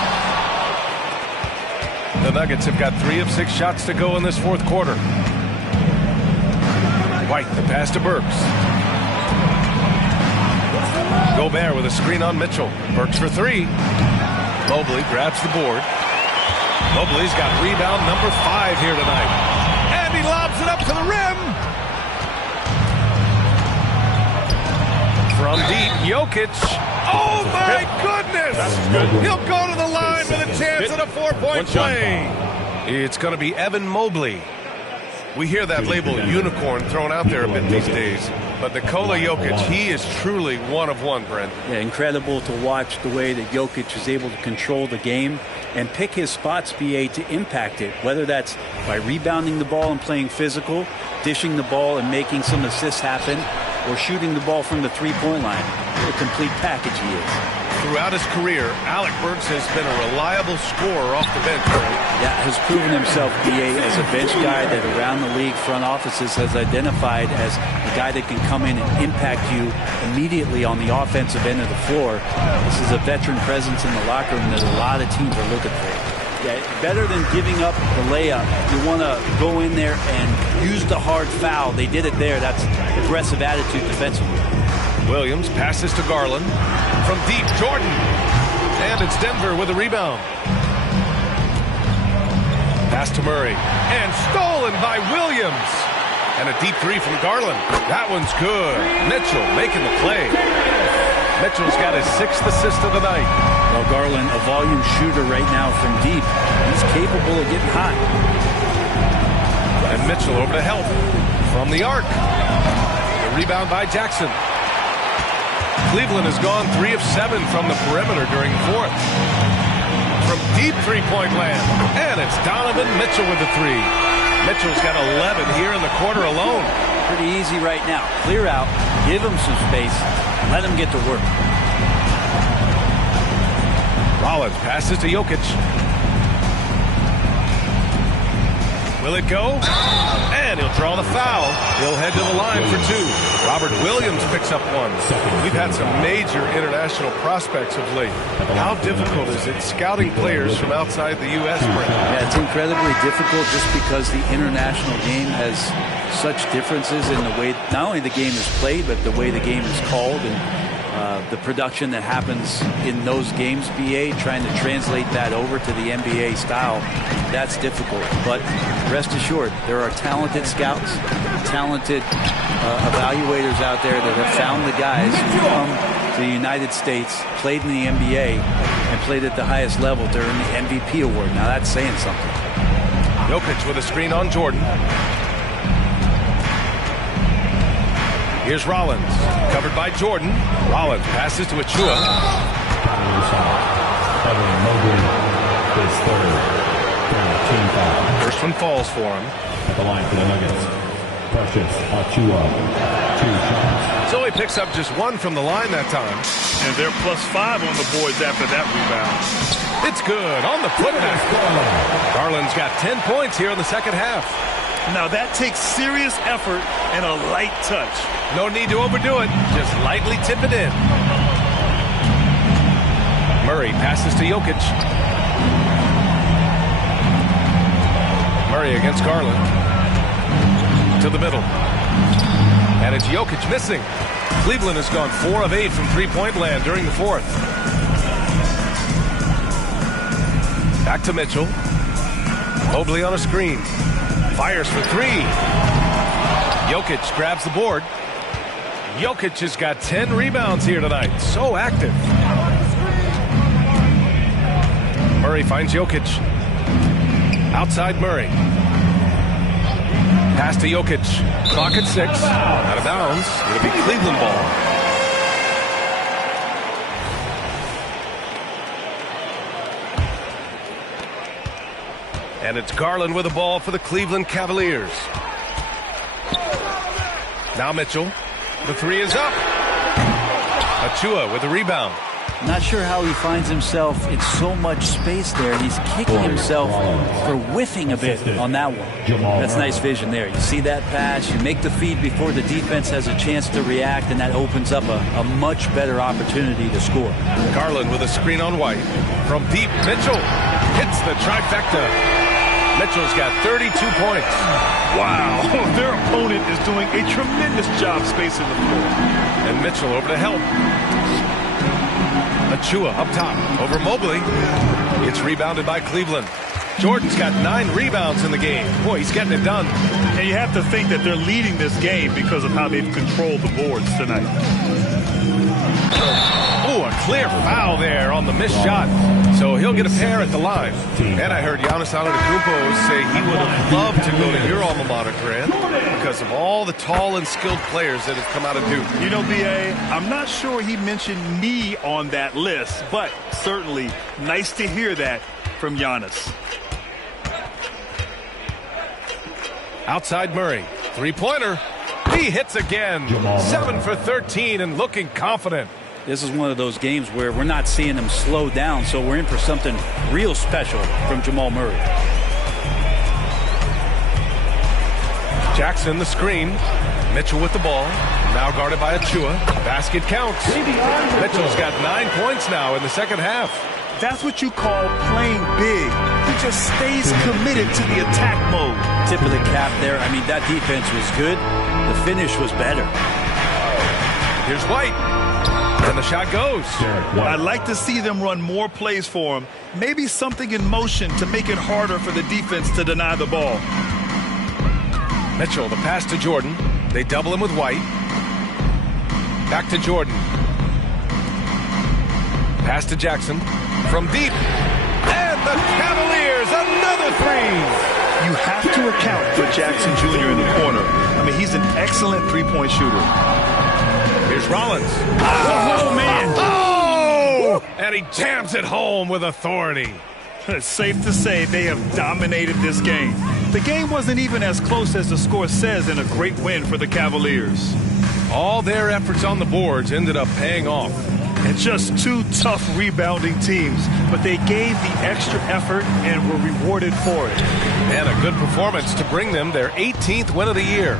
The Nuggets have got 3 of 6 shots to go in this fourth quarter. White, the pass to Burks. Gobert with a screen on Mitchell. Burks for 3. Mobley grabs the board. Mobley's got rebound number 5 here tonight. And he lobs it up to the rim. From deep, Jokic. Oh, my goodness! He'll go to the line with a chance at a 4-point play. It's going to be Evan Mobley. We hear that label unicorn thrown out there a bit these days. But Nikola Jokic, he is truly one of one, Brent. Yeah, incredible to watch the way that Jokic is able to control the game and pick his spots, BA, to impact it, whether that's by rebounding the ball and playing physical, dishing the ball and making some assists happen, or shooting the ball from the three-point line. What a complete package he is. Throughout his career, Alec Burks has been a reliable scorer off the bench. Yeah, has proven himself, BA, as a bench guy that around the league front offices has identified as a guy that can come in and impact you immediately on the offensive end of the floor. This is a veteran presence in the locker room that a lot of teams are looking for. Yeah, better than giving up the layup, you want to go in there and use the hard foul. They did it there. That's aggressive attitude defensively. Williams passes to Garland. From deep, Jordan. And it's Denver with a rebound. Pass to Murray. And stolen by Williams. And a deep 3 from Garland. That one's good. Mitchell making the play. Mitchell's got his 6th assist of the night. Well, Garland, a volume shooter right now from deep. He's capable of getting hot. And Mitchell over to help. From the arc. The rebound by Jackson. Cleveland has gone 3 of 7 from the perimeter during the fourth. From deep three-point land. And it's Donovan Mitchell with the 3. Mitchell's got 11 here in the quarter alone. Pretty easy right now. Clear out. Give him some space. Let him get to work. Rollins passes to Jokic. Will it go? And he'll draw the foul. He'll head to the line for 2. Robert Williams picks up 1. We've had some major international prospects of late. How difficult is it scouting players from outside the U.S., Brent? Yeah, it's incredibly difficult just because the international game has such differences in the way not only the game is played, but the way the game is called and the production that happens in those games, BA, trying to translate that over to the NBA style, that's difficult. But rest assured, there are talented scouts, talented evaluators out there that have found the guys who come to the United States, played in the NBA, and played at the highest level to earn the MVP award. Now that's saying something. Jokic with a screen on Jordan. Here's Rollins, covered by Jordan. Rollins passes to Achua. First one falls for him. At the line for the Nuggets, Precious Achua, 2 shots. So he picks up just 1 from the line that time. And they're +5 on the boards after that rebound. It's good on the putback. Garland's got 10 points here in the second half. Now that takes serious effort and a light touch. No need to overdo it. Just lightly tip it in. Murray Murray passes to Jokic. Murray against Garland. To the middle. And it's Jokic missing. Cleveland has gone 4 of 8 from three-point land during the fourth. Back to Mitchell. Mobley on a screen. Fires for 3. Jokic grabs the board. Jokic has got 10 rebounds here tonight. So active. Murray finds Jokic. Outside Murray. Pass to Jokic. Clock at 6. Out of bounds. It'll be Cleveland ball. And it's Garland with the ball for the Cleveland Cavaliers. Now Mitchell. The 3 is up. Achua with the rebound. Not sure how he finds himself in so much space there. He's kicking himself for whiffing a bit on that one. That's nice vision there. You see that pass, you make the feed before the defense has a chance to react, and that opens up a much better opportunity to score. Garland with a screen on White. From deep, Mitchell hits the trifecta. Mitchell's got 32 points. Wow, their opponent is doing a tremendous job spacing the floor. And Mitchell over to help. Achua up top over Mobley. It's rebounded by Cleveland. Jordan's got 9 rebounds in the game. Boy, he's getting it done. And you have to think that they're leading this game because of how they've controlled the boards tonight. Oh, a clear foul there on the missed shot. So he'll get a pair at the line. And I heard Giannis Antetokounmpo say he would have loved to go to your alma mater, Grant, because of all the tall and skilled players that have come out of Duke. You know, B.A., I'm not sure he mentioned me on that list, but certainly nice to hear that from Giannis. Outside Murray. Three-pointer. He hits again. 7 for 13 and looking confident. This is one of those games where we're not seeing him slow down, so we're in for something real special from Jamal Murray. Jackson the screen. Mitchell with the ball. Now guarded by Achua. Basket counts. Mitchell's got 9 points now in the second half. That's what you call playing big. He just stays committed to the attack mode. Tip of the cap there. I mean, that defense was good. The finish was better. Here's White. And the shot goes. I'd like to see them run more plays for him. Maybe something in motion to make it harder for the defense to deny the ball. Mitchell, the pass to Jordan. They double him with White. Back to Jordan. Pass to Jackson. From deep. And the Cavaliers, another 3. You have to account for Jackson Jr. in the corner. I mean, he's an excellent three-point shooter. Here's Rollins. Oh, man. Oh! And he jams it home with authority. It's safe to say they have dominated this game. The game wasn't even as close as the score says in a great win for the Cavaliers. All their efforts on the boards ended up paying off. And just 2 tough rebounding teams, but they gave the extra effort and were rewarded for it. And a good performance to bring them their 18th win of the year.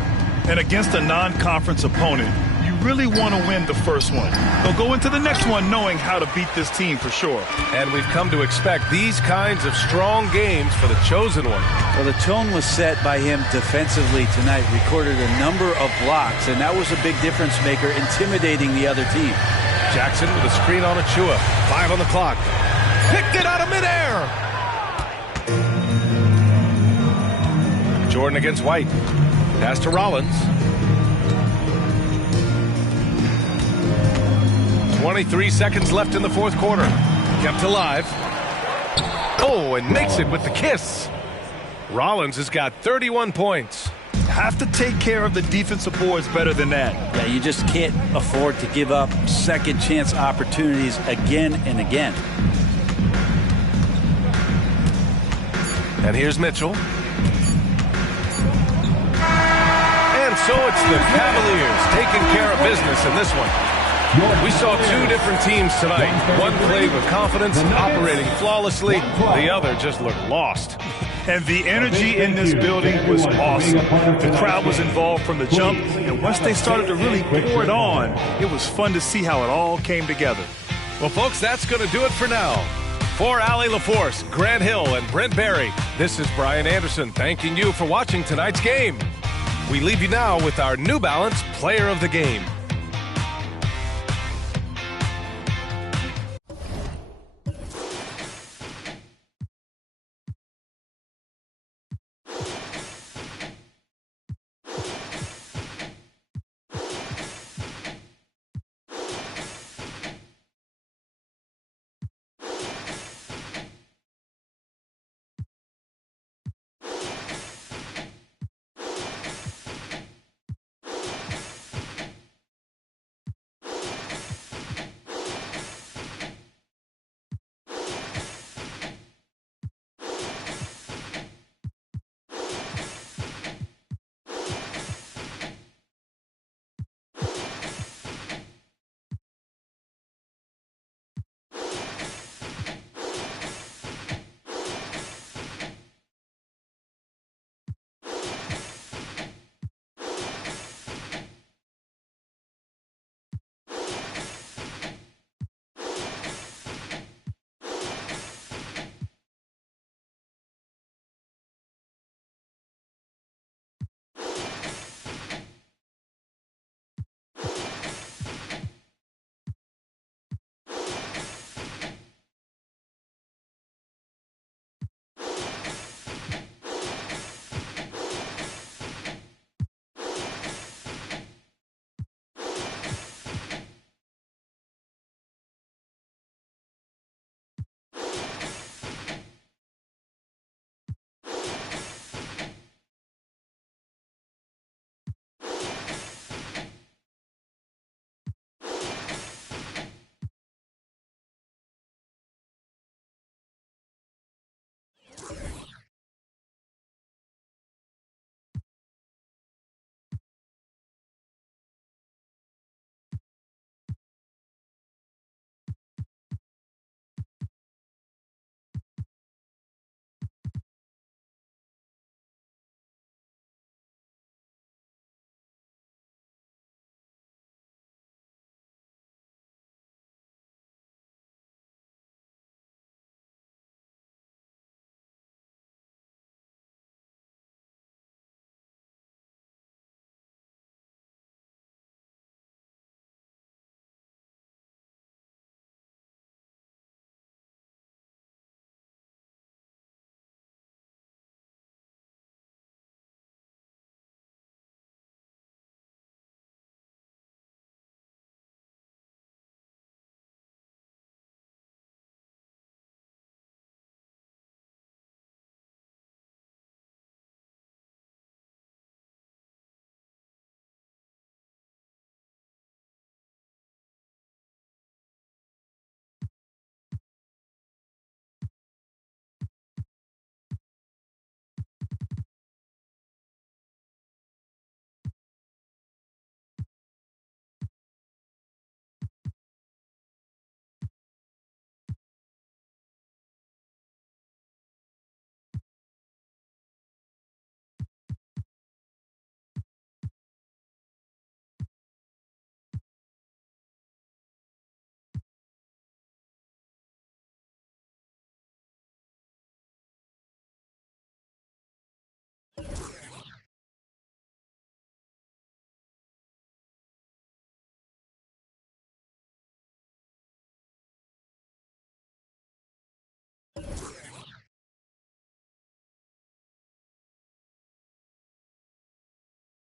And against a non-conference opponent, you really want to win the first one. They'll go into the next one knowing how to beat this team for sure. And we've come to expect these kinds of strong games for the chosen one. Well, the tone was set by him defensively tonight. Recorded a number of blocks, and that was a big difference maker, intimidating the other team. Jackson with a screen on Achua. 5 on the clock. Picked it out of midair. Jordan against White. Pass to Rollins. 23 seconds left in the fourth quarter. Kept alive. Oh, and makes it with the kiss. Rollins has got 31 points. Have to take care of the defensive boards better than that. Yeah, you just can't afford to give up second chance opportunities again and again. And here's Mitchell. And so it's the Cavaliers taking care of business in this one. We saw 2 different teams tonight. One played with confidence, operating flawlessly. The other just looked lost. And the energy in this building was awesome. The crowd was involved from the jump, and once they started to really pour it on, it was fun to see how it all came together. Well, folks, that's going to do it for now. For Allie LaForce, Grant Hill, and Brent Barry, this is Brian Anderson thanking you for watching tonight's game. We leave you now with our New Balance Player of the Game.